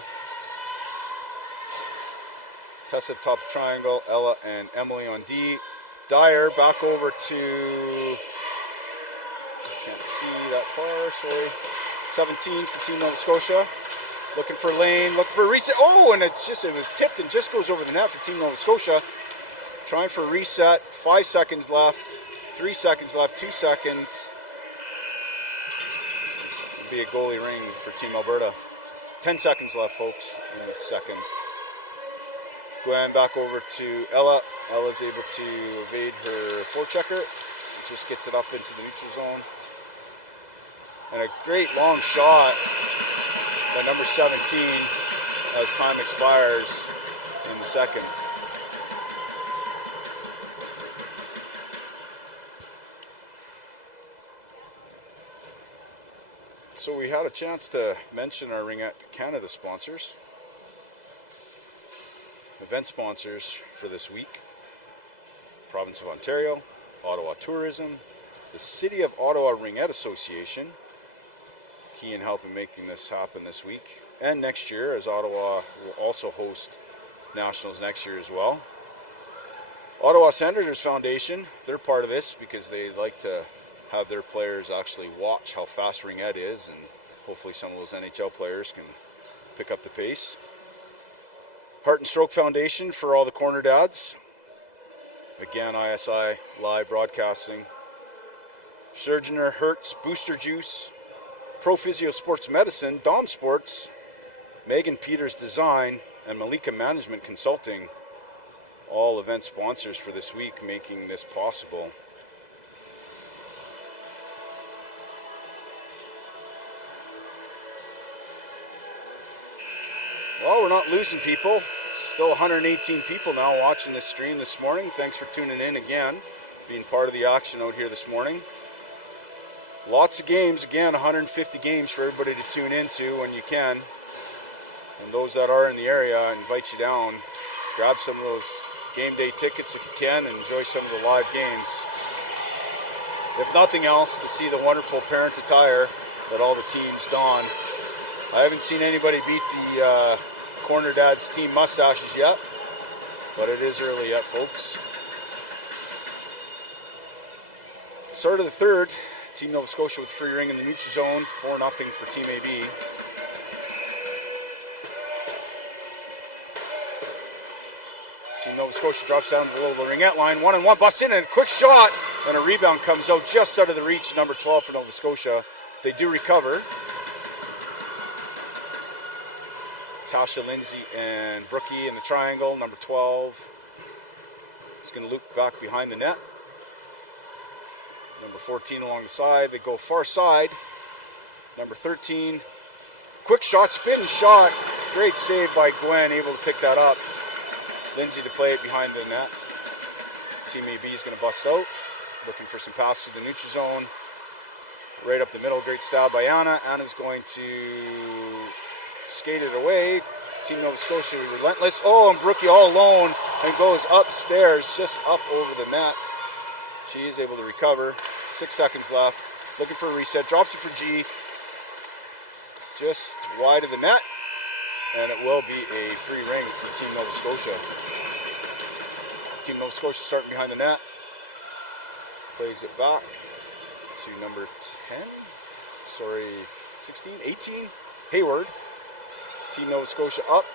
Tessa at the top of the triangle. Ella and Emily on D. Dyer back over to, can't see that far, sorry. 17 for Team Nova Scotia. Looking for lane, looking for a reset. Oh, and it was tipped and just goes over the net for Team Nova Scotia. Trying for a reset. 5 seconds left. 3 seconds left. 2 seconds. It'll be a goalie ring for Team-Alberta. 10 seconds left, folks, in the second. Gwen back over to Ella. Ella's able to evade her forechecker. Just gets it up into the neutral zone. And a great long shot by number 17 as time expires in the second. So we had a chance to mention our Ring at Canada sponsors. Event sponsors for this week: Province of Ontario, Ottawa Tourism, the City of Ottawa Ringette Association, key in helping making this happen this week and next year, as Ottawa will also host Nationals next year as well. Ottawa Senators Foundation, they're part of this because they like to have their players actually watch how fast ringette is, and hopefully some of those NHL players can pick up the pace. Heart and Stroke Foundation for all the corner dads. Again, ISI live broadcasting. Surgeoner Hertz Booster Juice. Pro Physio Sports Medicine, Dom Sports, Megan Peters Design, and Malika Management Consulting. All event sponsors for this week, making this possible. Well, we're not losing people. Still 118 people now watching this stream this morning. Thanks for tuning in again, being part of the action out here this morning. Lots of games, again, 150 games for everybody to tune into when you can. And those that are in the area, I invite you down. Grab some of those game day tickets if you can and enjoy some of the live games. If nothing else, to see the wonderful parent attire that all the teams don. I haven't seen anybody beat the Corner Dad's team mustaches yet, but it is early yet, folks. Start of the third, Team Nova Scotia with free ring in the neutral zone, 4-0 for Team AB. Team Nova Scotia drops down below the ringette line, 1-on-1, busts in, and a quick shot, and a rebound comes out just out of the reach, number 12 for Nova Scotia. They do recover. Tasha, Lindsay, and Brookie in the triangle, number 12. He's going to loop back behind the net. Number 14 along the side. They go far side. Number 13. Quick shot, spin shot. Great save by Gwen, able to pick that up. Lindsay to play it behind the net. Team AB is going to bust out. Looking for some pass through the neutral zone. Right up the middle. Great stab by Anna. Anna's going to skate it away. Team Nova Scotia relentless. Oh, and Brookie all alone and goes upstairs, just up over the net. She is able to recover. 6 seconds left. Looking for a reset. Drops it for G. Just wide of the net. And it will be a free ring for Team Nova Scotia. Team Nova Scotia starting behind the net. Plays it back to number 10. Sorry, 16, 18. Hayward. Team Nova Scotia up.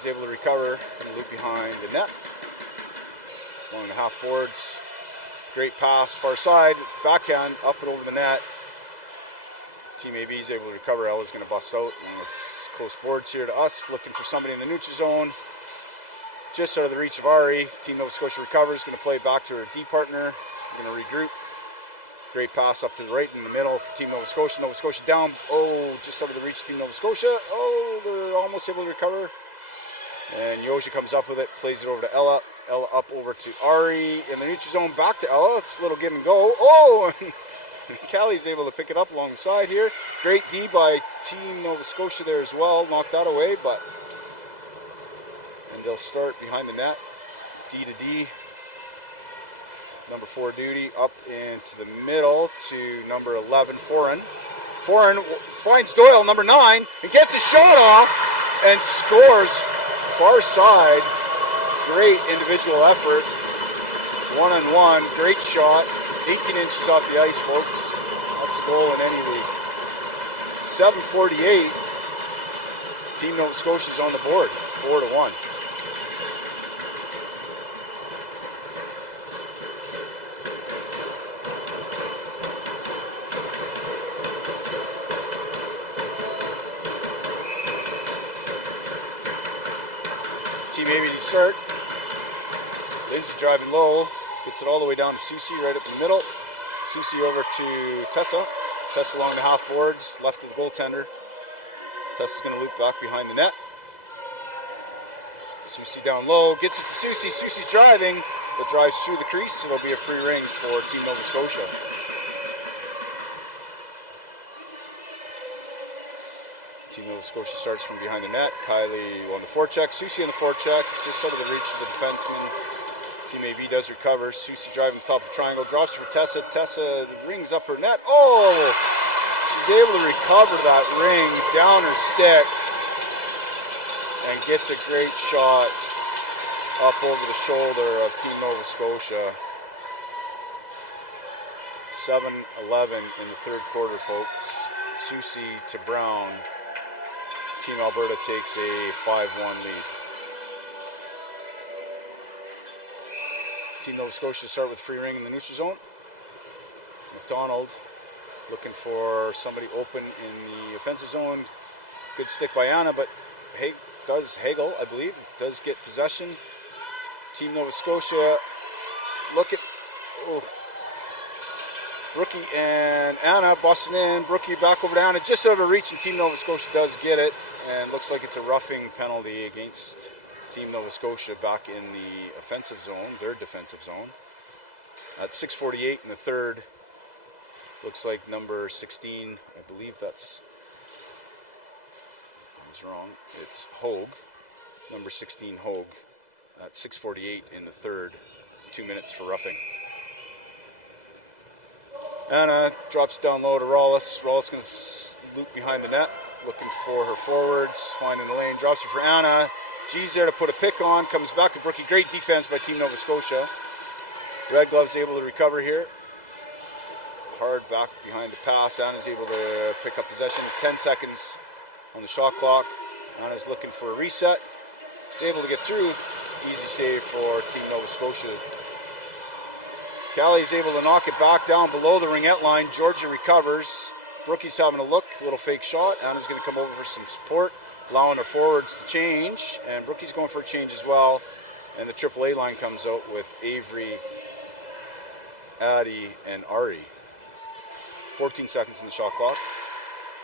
Is able to recover and loop behind the net. 1.5 boards. Great pass, far side, backhand, up and over the net. Team AB is able to recover. Ella's going to bust out. And with close boards here to us, looking for somebody in the neutral zone. Just out of the reach of Ari. Team Nova Scotia recovers, going to play back to her D partner. Going to regroup. Great pass up to the right in the middle for Team Nova Scotia. Nova Scotia down. Oh, just out of the reach of Team Nova Scotia. Oh, they're almost able to recover. And Yoja comes up with it, plays it over to Ella. Ella up over to Ari in the neutral zone, back to Ella. It's a little give and go. Oh, and Callie's able to pick it up along the side here. Great D by Team Nova Scotia there as well. Knocked that away, but and they'll start behind the net. D to D. Number 4 duty up into the middle to number 11, Foreign. Foreign finds Doyle, number 9, and gets a shot off and scores far side. Great individual effort. 1-on-1, great shot. 18 inches off the ice, folks. That's a goal in any league. 7:48. Team Nova Scotia's on the board, 4-1. Team AB to start. Lindsay driving low, gets it all the way down to Susie right up in the middle. Susie over to Tessa. Tessa along the half boards, left of the goaltender. Tessa's going to loop back behind the net. Susie down low, gets it to Susie. Susie's driving, but drives through the crease. It'll be a free ring for Team Nova Scotia. Team Nova Scotia starts from behind the net. Kylie on the forecheck. Susie on the forecheck, just out of the reach of the defenseman. Team AB does recover. Susie driving the top of the triangle. Drops for Tessa. Tessa rings up her net. Oh! She's able to recover that ring down her stick. And gets a great shot up over the shoulder of Team Nova Scotia. 7-11 in the third quarter, folks. Susie to Brown. Team-Alberta takes a 5-1 lead. Team Nova Scotia start with free ring in the neutral zone. McDonald looking for somebody open in the offensive zone. Good stick by Anna, but Hagel, I believe, does get possession. Team Nova Scotia, look at, Brookie and Anna busting in. Brookie back over to Anna, just out of reach, and Team Nova Scotia does get it. And looks like it's a roughing penalty against Team Nova Scotia back in the offensive zone, their defensive zone. At 6:48 in the third, looks like number 16, I believe that's, I was wrong, it's Hogue, number 16 Hogue, at 6:48 in the third, 2 minutes for roughing. Anna drops down low to Rawlis. Rawlis going to loop behind the net. looking for her forwards, finding the lane, drops it for Anna. G's there to put a pick on, comes back to Brookie. Great defense by Team Nova Scotia. Red Gloves able to recover here. Hard back behind the pass. Anna's able to pick up possession. 10 seconds on the shot clock. Anna's looking for a reset. She's able to get through. Easy save for Team Nova Scotia. Callie's able to knock it back down below the ringette line. Georgia recovers. Brookie's having a look. A little fake shot. Anna's going to come over for some support, allowing her forwards to change. And Brookie's going for a change as well. And the AAA line comes out with Avery, Addie, and Ari. 14 seconds in the shot clock.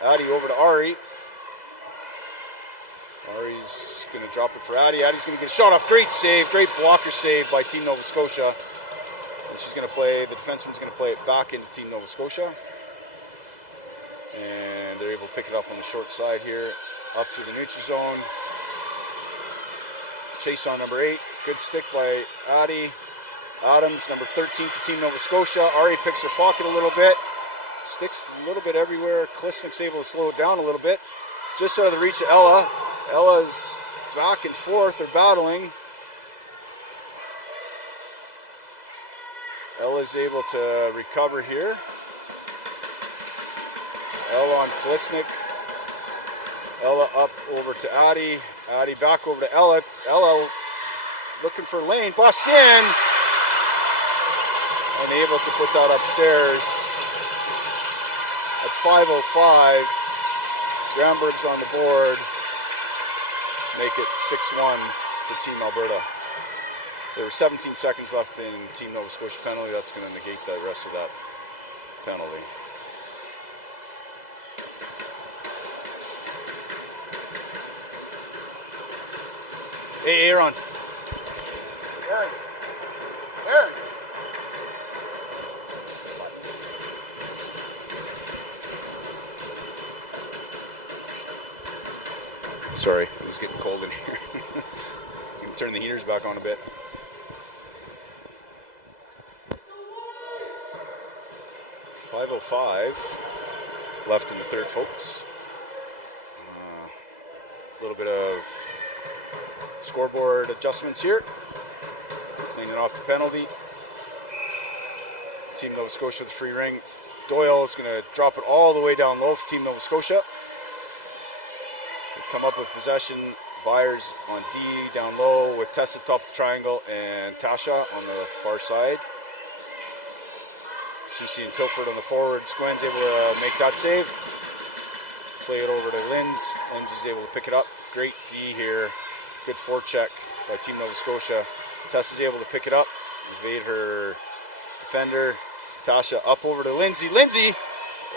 Addie over to Ari. Ari's going to drop it for Addie. Addie's going to get a shot off. Great save. Great blocker save by Team Nova Scotia. And she's going to play, the defenseman's going to play it back into Team Nova Scotia. And they're able to pick it up on the short side here. Up through the neutral zone. Chase on number 8. Good stick by Addie. Adams, number 13 for Team Nova Scotia. Ari picks her pocket a little bit. Sticks a little bit everywhere. Klisnik's able to slow it down a little bit. Just out of the reach of Ella. Ella's back and forth. They're battling. Ella's able to recover here. Ella on Klisnik. Ella up over to Addie. Addie back over to Ella. Ella looking for lane. Busts in. And able to put that upstairs. At 5:05. Gramberg's on the board. Make it 6-1 for Team Alberta. There were 17 seconds left in Team Nova Scotia penalty. That's going to negate the rest of that penalty. Hey, Aaron. Aaron. Aaron. Sorry, it was getting cold in here. You can turn the heaters back on a bit. .505 left in the third, folks. A little bit of scoreboard adjustments here. Cleaning off the penalty. Team Nova Scotia with a free ring. Doyle is going to drop it all the way down low for Team Nova Scotia. Come up with possession. Byers on D down low with Tessa top of the triangle and Tasha on the far side. Susie and Tilford on the forwards. Gwen's able to make that save. Play it over to Linz. Lindsay's able to pick it up. Great D here. Good forecheck by Team Nova Scotia. Tessa's able to pick it up. Evade her defender. Tasha up over to Lindsay. Lindsay!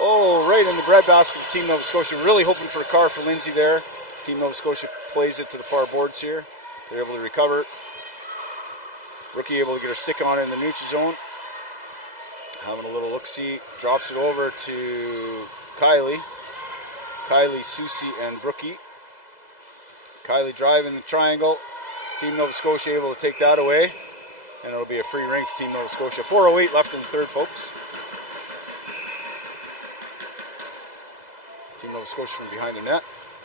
Oh, right in the breadbasket for Team Nova Scotia. Really hoping for a car for Lindsay there. Team Nova Scotia plays it to the far boards here. They're able to recover. Rookie able to get her stick on it in the neutral zone. Having a little look-see. Drops it over to Kylie. Kylie, Susie, and Brookie. Kylie driving the triangle. Team Nova Scotia able to take that away. And it'll be a free ring for Team Nova Scotia. 4:08 left in the third, folks. Team Nova Scotia from behind the net.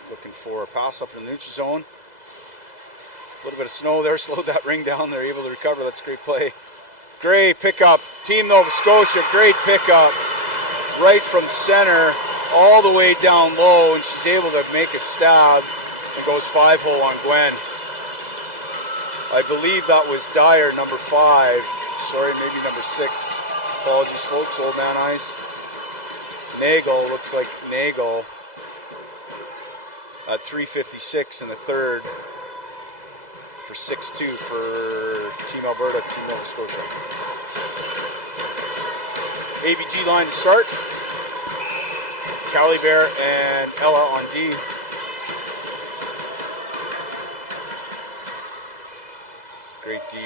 Looking for a pass up in the neutral zone. A little bit of snow there. Slowed that ring down. They're able to recover. That's a great play. Great pickup. Team Nova Scotia. Great pickup. Right from center. All the way down low. And she's able to make a stab. And goes 5-hole on Gwen. I believe that was Dyer, number 5. Sorry, maybe number 6. Apologies, folks. Old man eyes. Nagel, looks like Nagel at 3:56 in the third for 6-2 for Team Alberta, Team Nova Scotia. ABG line to start. Callie Bear and Ella on D. Great D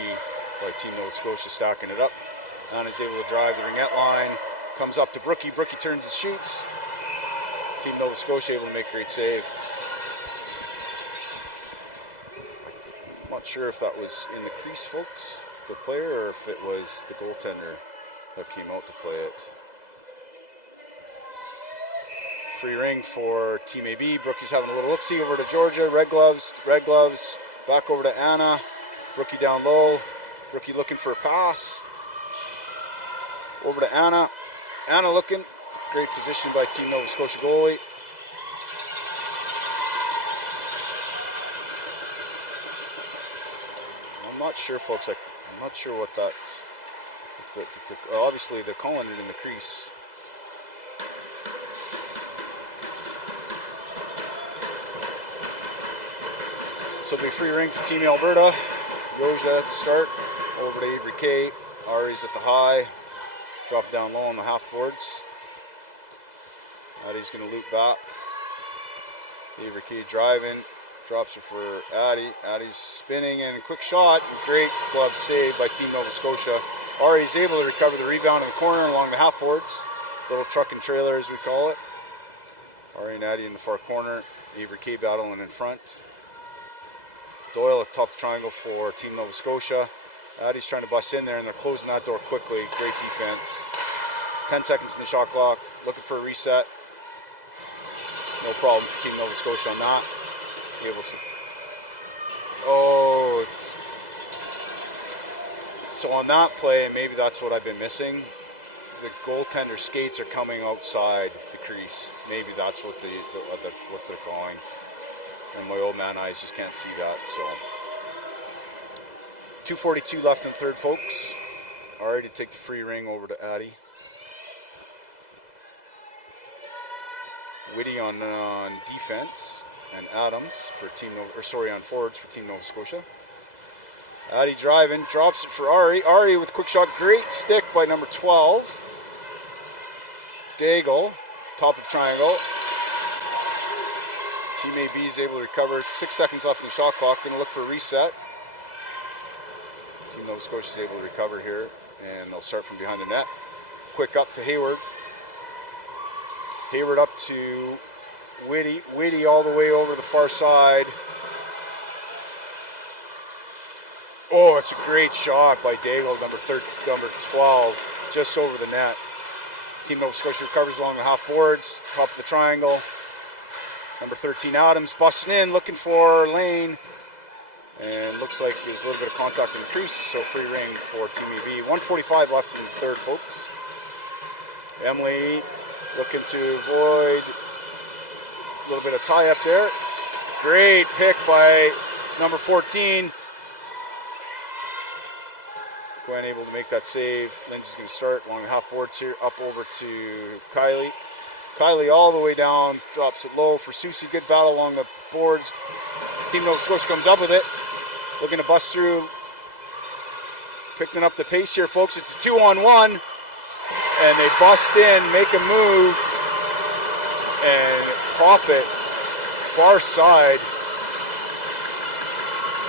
by Team Nova Scotia stacking it up. Anna's able to drive the ringette line. Comes up to Brookie. Brookie turns and shoots. Team Nova Scotia able to make a great save. I'm not sure if that was in the crease, folks, the player, or if it was the goaltender that came out to play it. Free ring for Team AB. Brookie's having a little look-see over to Georgia. Red gloves, back over to Anna. Brookie down low. Brookie looking for a pass. Over to Anna. Anna looking. Great position by Team-Nova-Scotia goalie. I'm not sure, folks. I'm not sure what that... obviously, they're calling it in the crease. So it'll be free ring for Team Alberta. Roja at the start. Over to Avery K. Ari's at the high. Drop down low on the half boards. Addie's going to loop back. Avery K driving. Drops it for Addie. Addie's spinning and quick shot. Great glove save by Team-Nova-Scotia. Ari's able to recover the rebound in the corner along the half boards. Little truck and trailer as we call it. Ari and Addie in the far corner. Avery K battling in front. Doyle at the top of the triangle for Team-Nova-Scotia. Addie's trying to bust in there and they're closing that door quickly. Great defense. 10 seconds in the shot clock. Looking for a reset. No problem for Team-Nova-Scotia on that. Able to... Oh, it's... So on that play, maybe that's what I've been missing. The goaltender skates are coming outside the crease. Maybe that's what they're calling. And my old man eyes just can't see that, so. 2:42 left in the third, folks. Already take the free ring over to Addie. Whitty on defense, and Adams for on forwards for Team-Nova-Scotia. Addie driving, drops it for Ari. Ari with a quick shot, great stick by number 12. Daigle, top of the triangle. Team AB is able to recover. 6 seconds left in the shot clock. Going to look for a reset. Team-Nova-Scotia is able to recover here, and they'll start from behind the net. Quick up to Hayward. Hayward up to Whitty. Whitty all the way over the far side. Oh, it's a great shot by Daigle, number 12, just over the net. Team-Nova-Scotia recovers along the half boards, top of the triangle. Number 13, Adams, busting in, looking for Lane. And looks like there's a little bit of contact in the crease, so free ring for Team EB. 1:45 left in the third, folks. Emily looking to avoid a little bit of tie up there. Great pick by number 14. Gwen able to make that save. Lindsay's going to start along the half boards here, up over to Kylie. Kylie all the way down, drops it low for Susie. Good battle along the boards. Team-Nova-Scotia comes up with it. Looking to bust through. Picking up the pace here, folks. It's a 2-on-1. And they bust in, make a move, and pop it far side.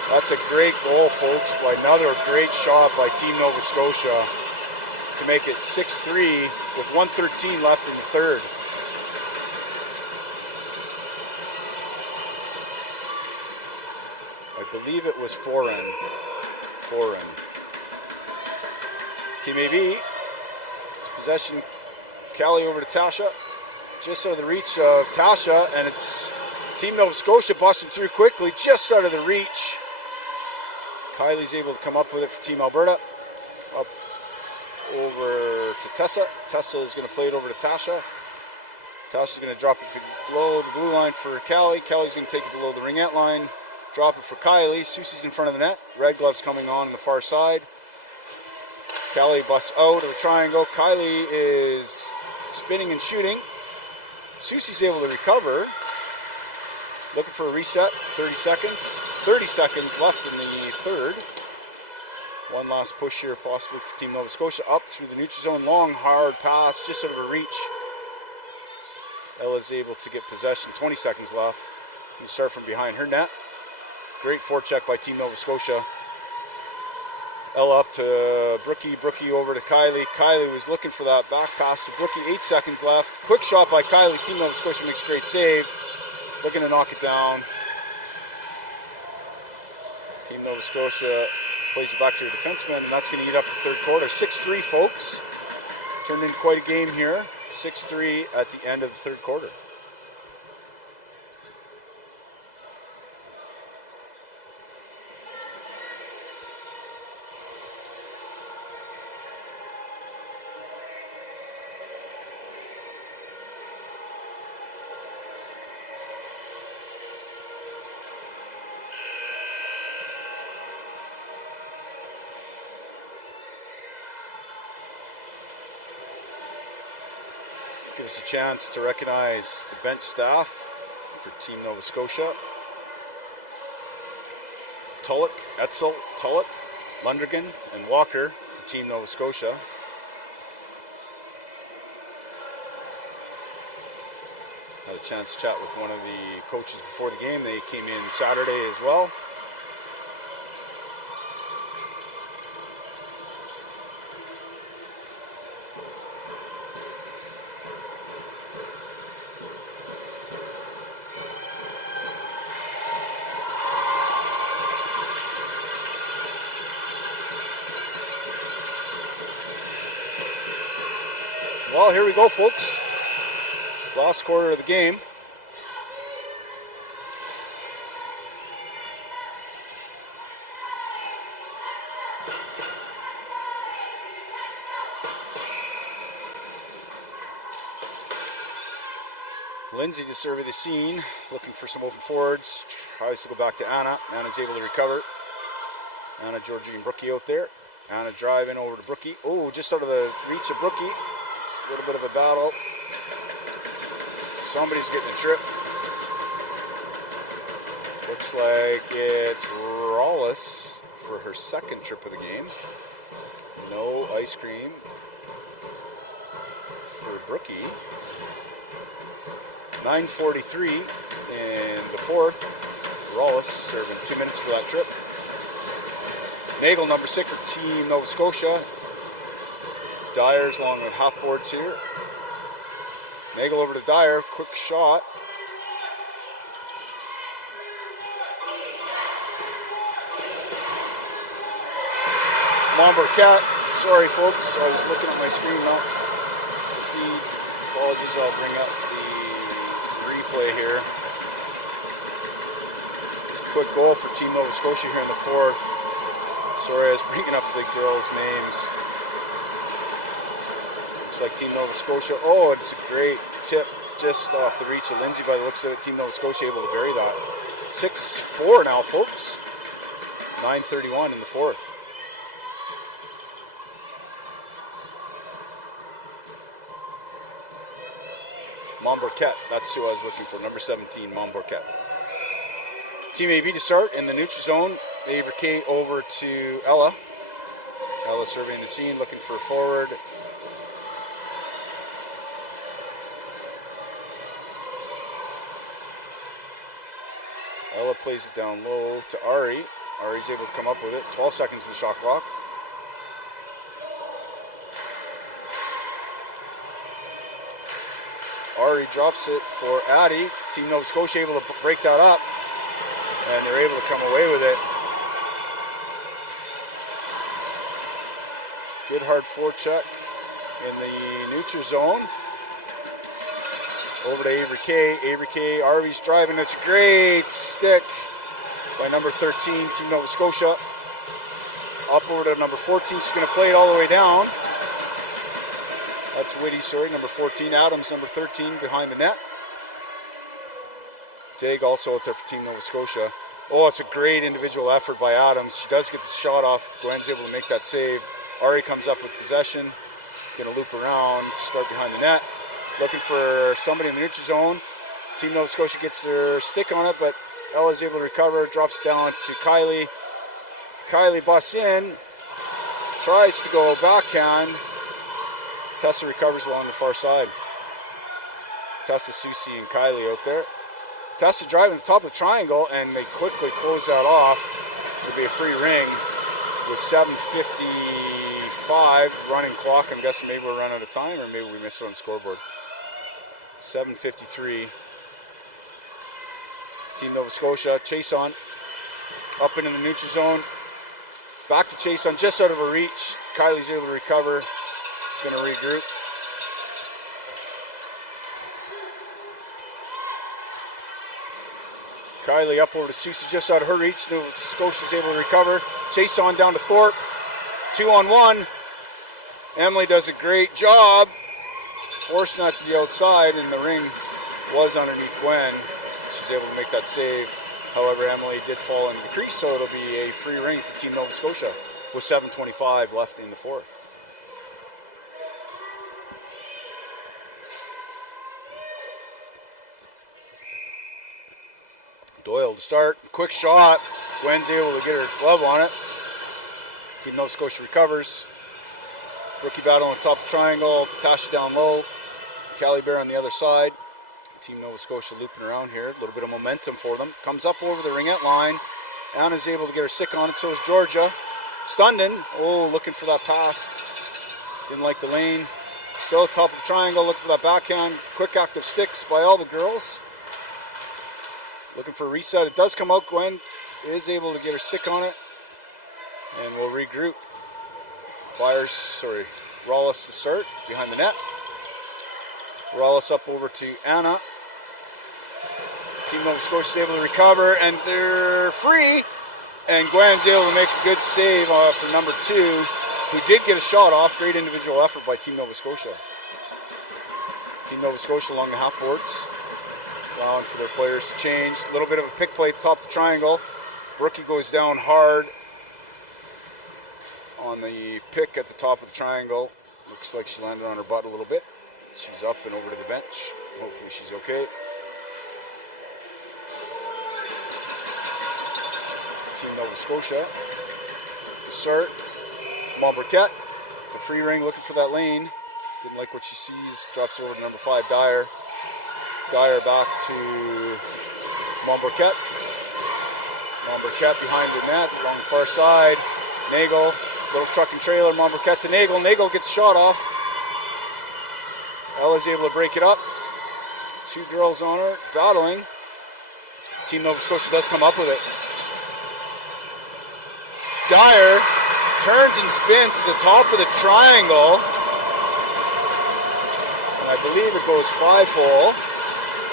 That's a great goal, folks, by another great shot by Team-Nova-Scotia to make it 6-3 with 1:13 left in the third. I believe it was forehand. Team AB, it's possession. Callie over to Tasha. Just out of the reach of Tasha, and it's Team-Nova-Scotia busting through quickly, just out of the reach. Kylie's able to come up with it for Team Alberta. Up over to Tessa. Tessa is going to play it over to Tasha. Tasha's going to drop it below the blue line for Callie. Callie's going to take it below the ringette line. Drop it for Kylie. Susie's in front of the net. Red gloves coming on the far side. Callie busts out of the triangle. Kylie is spinning and shooting. Susie's able to recover. Looking for a reset. 30 seconds. 30 seconds left in the third. One last push here possibly for Team-Nova-Scotia. Up through the neutral zone. Long, hard pass. Just out of a reach. Ella's able to get possession. 20 seconds left. You start from behind her net. Great forecheck by Team-Nova-Scotia. Ella up to Brookie. Brookie over to Kylie. Kylie was looking for that back pass to Brookie. 8 seconds left. Quick shot by Kylie. Team-Nova-Scotia makes a great save. Looking to knock it down. Team-Nova-Scotia plays it back to her defenseman, and that's going to eat up the third quarter. 6-3, folks. Turned into quite a game here. 6-3 at the end of the third quarter. Give us a chance to recognize the bench staff for Team Nova Scotia. Tulloch, Etzel, Tulloch, Lundrigan, and Walker for Team Nova Scotia. Had a chance to chat with one of the coaches before the game. They came in Saturday as well. Well, here we go, folks. Last quarter of the game. Lindsay to survey the scene, looking for some open forwards. Tries to go back to Anna. Anna's able to recover. Anna, Georgie, and Brookie out there. Anna driving over to Brookie. Oh, just out of the reach of Brookie. It's a little bit of a battle. Somebody's getting a trip. Looks like it's Rawlis for her second trip of the game. No ice cream for Brookie. 9:43 in the fourth. Rawlis serving 2 minutes for that trip. Nagel, number 6 for Team Nova Scotia. Dyer's along with half boards here. Nagel over to Dyer, quick shot. Marquette, sorry folks, I was looking at my screen, not the feed. Apologies, I'll bring up the replay here. It's a quick goal for Team Nova Scotia here in the fourth. Sorry, I was bringing up the girls' names. Looks like Team Nova Scotia. Oh, it's a great tip just off the reach of Lindsay by the looks of it. Team Nova Scotia able to bury that. 6-4 now, folks. 9:31 in the fourth. Montborquette, that's who I was looking for. Number 17, Montborquette. Team AB to start in the neutral zone. Ava Kate over to Ella. Ella surveying the scene, looking for a forward. Ella plays it down low to Ari. Ari's able to come up with it. 12 seconds to the shot clock. Ari drops it for Addy. Team Nova Scotia able to break that up. And they're able to come away with it. Good hard forecheck in the neutral zone. Over to Avery K. Avery K. Arvy's driving. That's a great stick by number 13, Team Nova Scotia. Up over to number 14. She's going to play it all the way down. That's Whitty, sorry, number 14. Adams, number 13, behind the net. Dig also out there for Team Nova Scotia. Oh, it's a great individual effort by Adams. She does get the shot off. Gwen's able to make that save. Ari comes up with possession. Going to loop around, start behind the net. Looking for somebody in the neutral zone. Team Nova Scotia gets their stick on it, but Ella's able to recover. Drops it down to Kylie. Kylie busts in. Tries to go backhand. Tessa recovers along the far side. Tessa, Susie, and Kylie out there. Tessa driving at the top of the triangle, and they quickly close that off. It'll be a free ring with 7:55 running clock. I'm guessing maybe we're running out of time, or maybe we missed it on the scoreboard. 7:53. Team Nova Scotia, chase on. Up into the neutral zone. Back to chase on, just out of her reach. Kylie's able to recover. Going to regroup. Kylie up over to Susie, just out of her reach. Nova Scotia's able to recover. Chase on down to Thorpe. 2-on-1. Emily does a great job forcing that to the outside, and the ring was underneath Gwen. She's able to make that save. However, Emily did fall into the crease, so it'll be a free ring for Team Nova Scotia with 7:25 left in the fourth. Doyle to start. Quick shot. Gwen's able to get her glove on it. Team Nova Scotia recovers. Rookie battle on the top of the triangle. Tasha down low. Callie Bear on the other side. Team Nova Scotia looping around here. A little bit of momentum for them. Comes up over the ringette line. Anna's able to get her stick on it. So is Georgia. Stunden. Oh, looking for that pass. Didn't like the lane. Still at the top of the triangle. Looking for that backhand. Quick active sticks by all the girls. Looking for a reset. It does come out. Gwen is able to get her stick on it. And we'll regroup. Rawless to start behind the net. Rawless up over to Anna. Team Nova Scotia is able to recover, and they're free. And Gwen's able to make a good save for number 2, who did get a shot off. Great individual effort by Team Nova Scotia. Team Nova Scotia along the half boards, allowing for their players to change. A little bit of a pick play at the top of the triangle. Brookie goes down hard on the pick at the top of the triangle. Looks like she landed on her butt a little bit. She's up and over to the bench. Hopefully she's okay. Team Nova Scotia to start. Marquette, the free ring, looking for that lane. Didn't like what she sees. Drops over to number 5, Dyer. Dyer back to Marquette. Marquette behind the net along the far side. Nagel, little truck and trailer. Marquette to Nagel. Nagel gets a shot off. Ella's able to break it up. 2 girls on her, battling. Team Nova Scotia does come up with it. Dyer turns and spins to the top of the triangle. And I believe it goes 5-hole.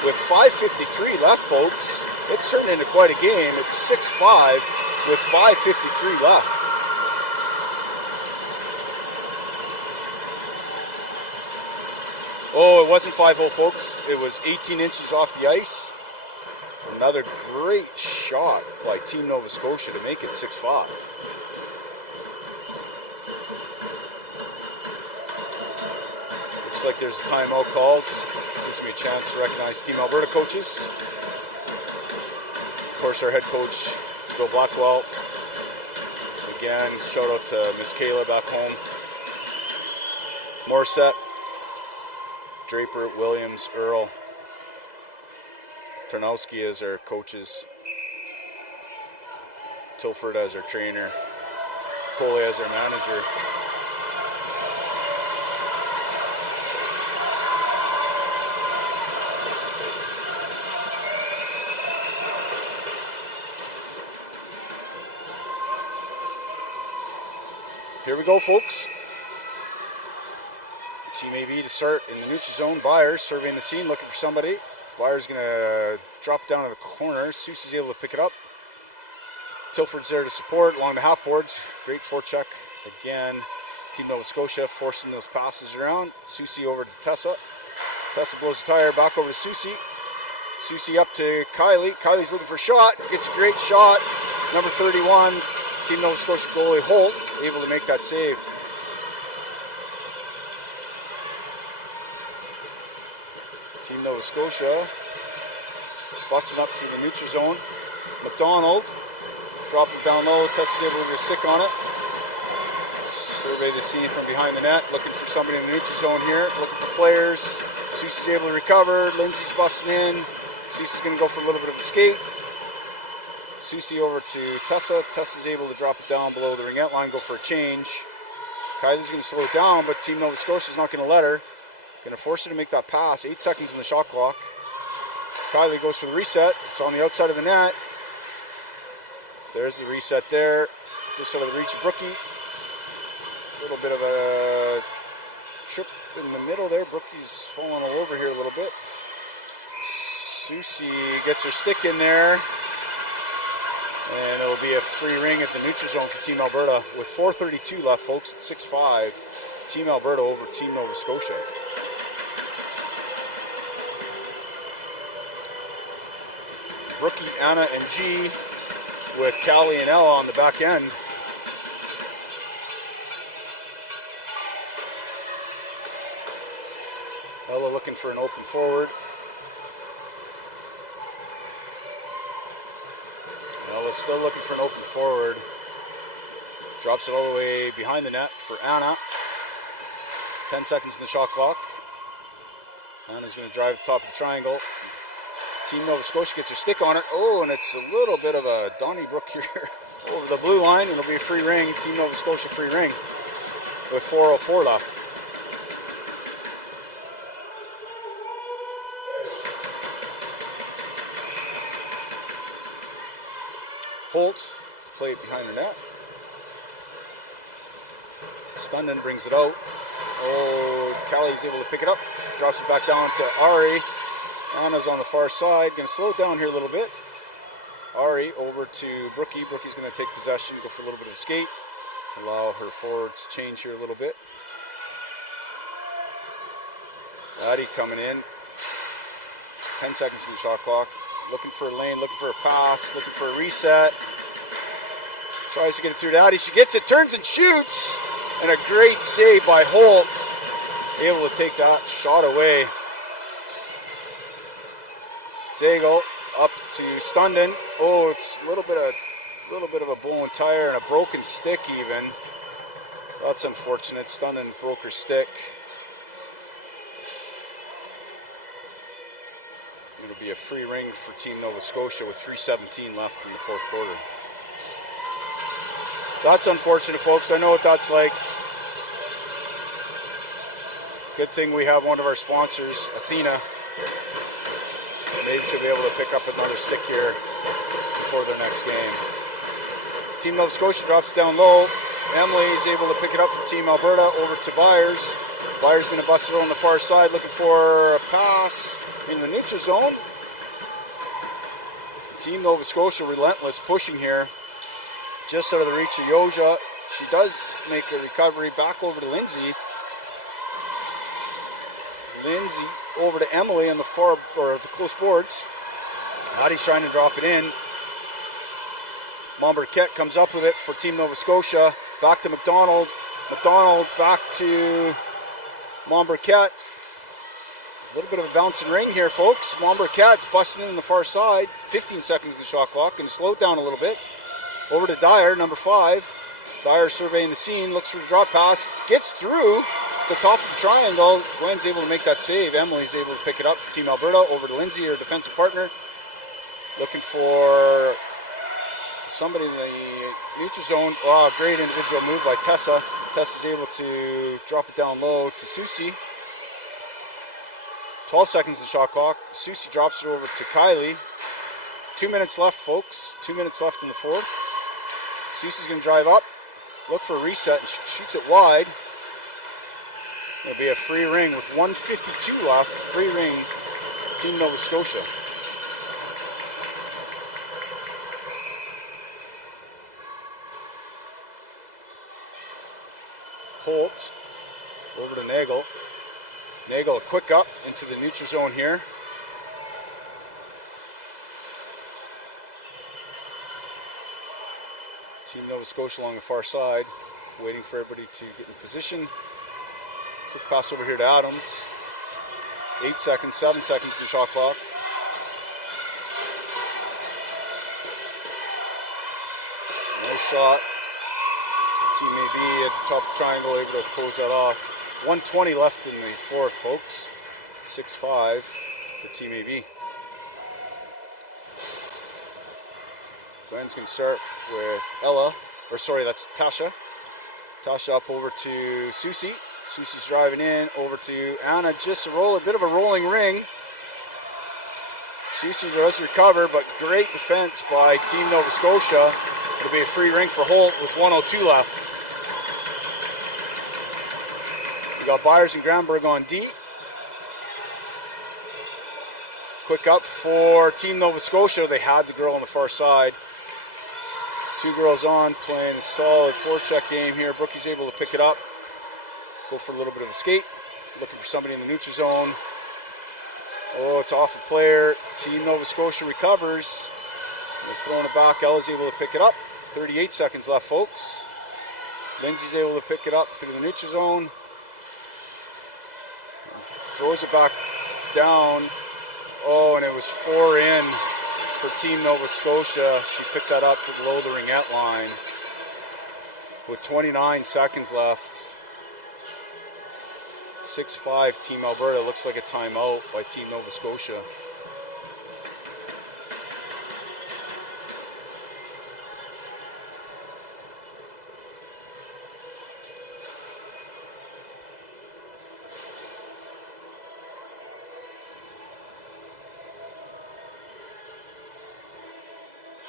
With 5:53 left, folks, it's turned into quite a game. It's 6-5 with 5:53 left. Oh, it wasn't 5-hole, folks. It was 18 inches off the ice. Another great shot by Team Nova Scotia to make it 6-5. Looks like there's a timeout called. Gives me a chance to recognize Team-Alberta coaches. Of course, our head coach, Bill Blackwell. Again, shout out to Miss Kayla back home. Morissette, Draper, Williams, Earl. Tarnowski as our coaches. Tilford as our trainer. Coley as our manager. Here we go, folks. Team AB to start in the neutral zone. Byers surveying the scene, looking for somebody. Byers going to drop down to the corner. Susie's able to pick it up. Tilford's there to support along the half boards. Great forecheck. Again, Team Nova Scotia forcing those passes around. Susie over to Tessa. Tessa blows the tire, back over to Susie. Susie up to Kylie. Kylie's looking for a shot. Gets a great shot. Number 31, Team Nova Scotia goalie Holt, able to make that save. Team Nova Scotia busting up through the neutral zone. McDonald dropping it down low. Tessa's able to get a stick on it. Survey the scene from behind the net. Looking for somebody in the neutral zone here. Looking for players. Susie's able to recover. Lindsay's busting in. Susie's going to go for a little bit of a skate. Susie over to Tessa. Tessa's able to drop it down below the ringette line, go for a change. Kylie's going to slow it down, but Team Nova Scotia's not going to let her. Going to force her to make that pass. 8 seconds in the shot clock. Kylie goes for the reset. It's on the outside of the net. There's the reset there. Just out of the reach of Brookie. A little bit of a trip in the middle there. Brookie's falling all over here a little bit. Susie gets her stick in there. And it'll be a free ring at the neutral zone for Team Alberta. With 4:32 left, folks, at 6-5. Team Alberta over Team Nova Scotia. Brookie, Anna, and G with Callie and Ella on the back end. Ella looking for an open forward. still looking for an open forward. Drops it all the way behind the net for Anna. 10 seconds in the shot clock. Anna's going to drive the top of the triangle. Team-Nova-Scotia gets her stick on it. Oh, and it's a little bit of a Donnybrook here over the blue line. It'll be a free ring. Team-Nova-Scotia free ring with 4:04 left. Holt, play it behind the net. Stundon brings it out. Oh, Kelly's able to pick it up. Drops it back down to Ari. Anna's on the far side. Going to slow it down here a little bit. Ari over to Brookie. Brookie's going to take possession, go for a little bit of a skate. Allow her forwards to change here a little bit. Addie coming in. 10 seconds in the shot clock. Looking for a lane, looking for a pass, looking for a reset. Tries to get it through to Addie. She gets it, turns and shoots. And a great save by Holt. Able to take that shot away. Daigle up to Stundon. Oh, it's a little bit of a blown tire and a broken stick even. That's unfortunate. Stundon broke her stick. It'll be a free ring for Team-Nova-Scotia with 3:17 left in the fourth quarter. That's unfortunate, folks. I know what that's like. Good thing we have one of our sponsors, Athena. Maybe she'll be able to pick up another stick here before their next game. Team-Nova-Scotia drops it down low. Emily is able to pick it up from Team-Alberta over to Byers. Byers going to bust it on the far side, looking for a pass in the neutral zone. Team-Nova-Scotia relentless pushing here. Just out of the reach of Yoja. She does make a recovery back over to Lindsay. Lindsay over to Emily on the far, or the close boards. Addie's trying to drop it in. Montberquette comes up with it for Team-Nova-Scotia. Back to McDonald. McDonald back to Montberquette. A little bit of a bouncing ring here, folks. Montberquette's busting in on the far side. 15 seconds in the shot clock. Going to slow it down a little bit. Over to Dyer, number 5. Dyer surveying the scene, looks for the drop pass, gets through the top of the triangle. Gwen's able to make that save. Emily's able to pick it up for Team-Alberta. Over to Lindsay, her defensive partner. Looking for somebody in the neutral zone. Oh, great individual move by Tessa. Tessa's able to drop it down low to Susie. 12 seconds in the shot clock. Susie drops it over to Kylie. 2 minutes left, folks. 2 minutes left in the fourth. Susie's going to drive up, look for a reset, and shoots it wide. It'll be a free ring with 1:52 left. Free ring, Team-Nova-Scotia. Holt over to Nagel. Nagel, a quick up into the neutral zone here. Team-Nova-Scotia along the far side, waiting for everybody to get in position. Quick pass over here to Adams. 8 seconds, 7 seconds to the shot clock. No shot. Team AB at the top of the triangle, able to close that off. 1:20 left in the fourth, folks. 6-5 for Team AB. Gwen's going to start with Ella, or sorry, that's Tasha. Tasha up over to Susie. Susie's driving in, over to Anna, just a bit of a rolling ring. Susie does recover, but great defense by Team-Nova-Scotia. It'll be a free ring for Holt with 1:02 left. We got Byers and Granberg on D. Quick up for Team-Nova-Scotia. They had the girl on the far side. 2 girls on, playing a solid forecheck game here. Brookie's able to pick it up. Go for a little bit of a skate. Looking for somebody in the neutral zone. Oh, it's off a player. Team-Nova-Scotia recovers. They're throwing it back. Ella's able to pick it up. 38 seconds left, folks. Lindsay's able to pick it up through the neutral zone. Throws it back down. Oh, and it was 4 in for Team-Nova-Scotia. She picked that up below the ringette line with 29 seconds left. 6-5 Team-Alberta. Looks like a timeout by Team-Nova-Scotia.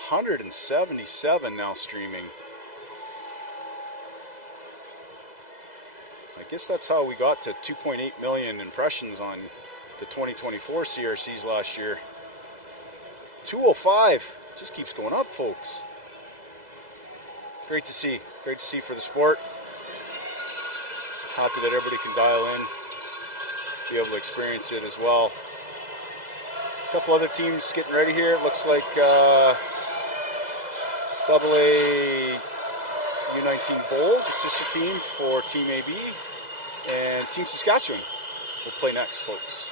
$177 now streaming. I guess that's how we got to 2.8 million impressions on the 2024 CRCs last year. 205 just keeps going up, folks. Great to see for the sport. Happy that everybody can dial in, be able to experience it as well. A couple other teams getting ready here. It looks like AA U19 Bowl, the sister team for Team AB, and Team Saskatchewan will play next, folks.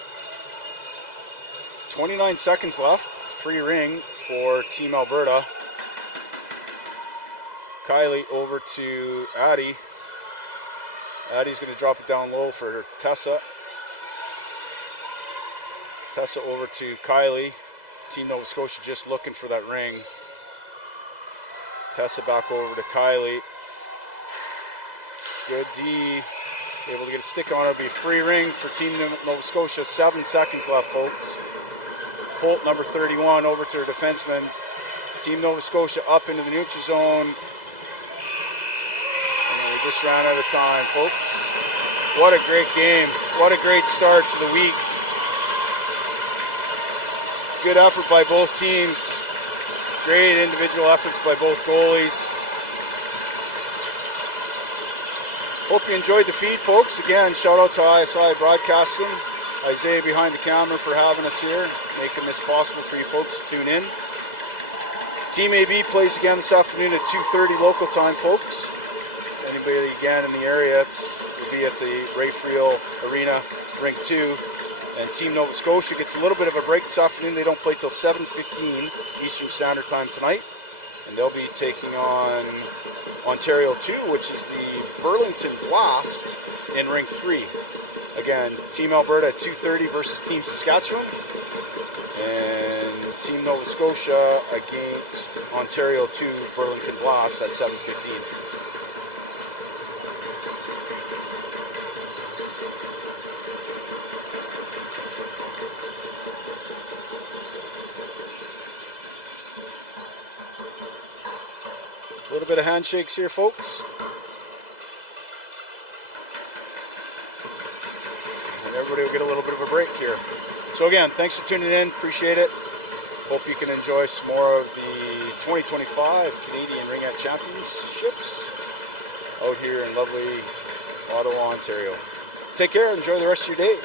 29 seconds left. Free ring for Team Alberta. Kylie over to Addie. Addie's going to drop it down low for Tessa. Tessa over to Kylie. Team Nova Scotia just looking for that ring. Tessa back over to Kylie. Good D. Able to get a stick on her. It'll be a free ring for Team Nova Scotia. 7 seconds left, folks. Holt, number 31, over to her defenseman. Team Nova Scotia up into the neutral zone. And we just ran out of time, folks. What a great game. What a great start to the week. Good effort by both teams. Great individual efforts by both goalies. Hope you enjoyed the feed, folks. Again, shout out to ISI Broadcasting. Isaiah behind the camera for having us here, making this possible for you folks to tune in. Team AB plays again this afternoon at 2:30 local time, folks. Anybody again in the area, will be at the Friel Arena, Rink 2. And Team Nova Scotia gets a little bit of a break this afternoon. They don't play till 7:15 Eastern Standard Time tonight. And they'll be taking on Ontario 2, which is the Burlington Blast in Rink 3. Again, Team Alberta at 2:30 versus Team Saskatchewan. And Team Nova Scotia against Ontario 2 Burlington Blast at 7:15. A little bit of handshakes here, folks. And everybody will get a little bit of a break here. So again, thanks for tuning in. Appreciate it. Hope you can enjoy some more of the 2025 Canadian Ringette Championships out here in lovely Ottawa, Ontario. Take care. Enjoy the rest of your day.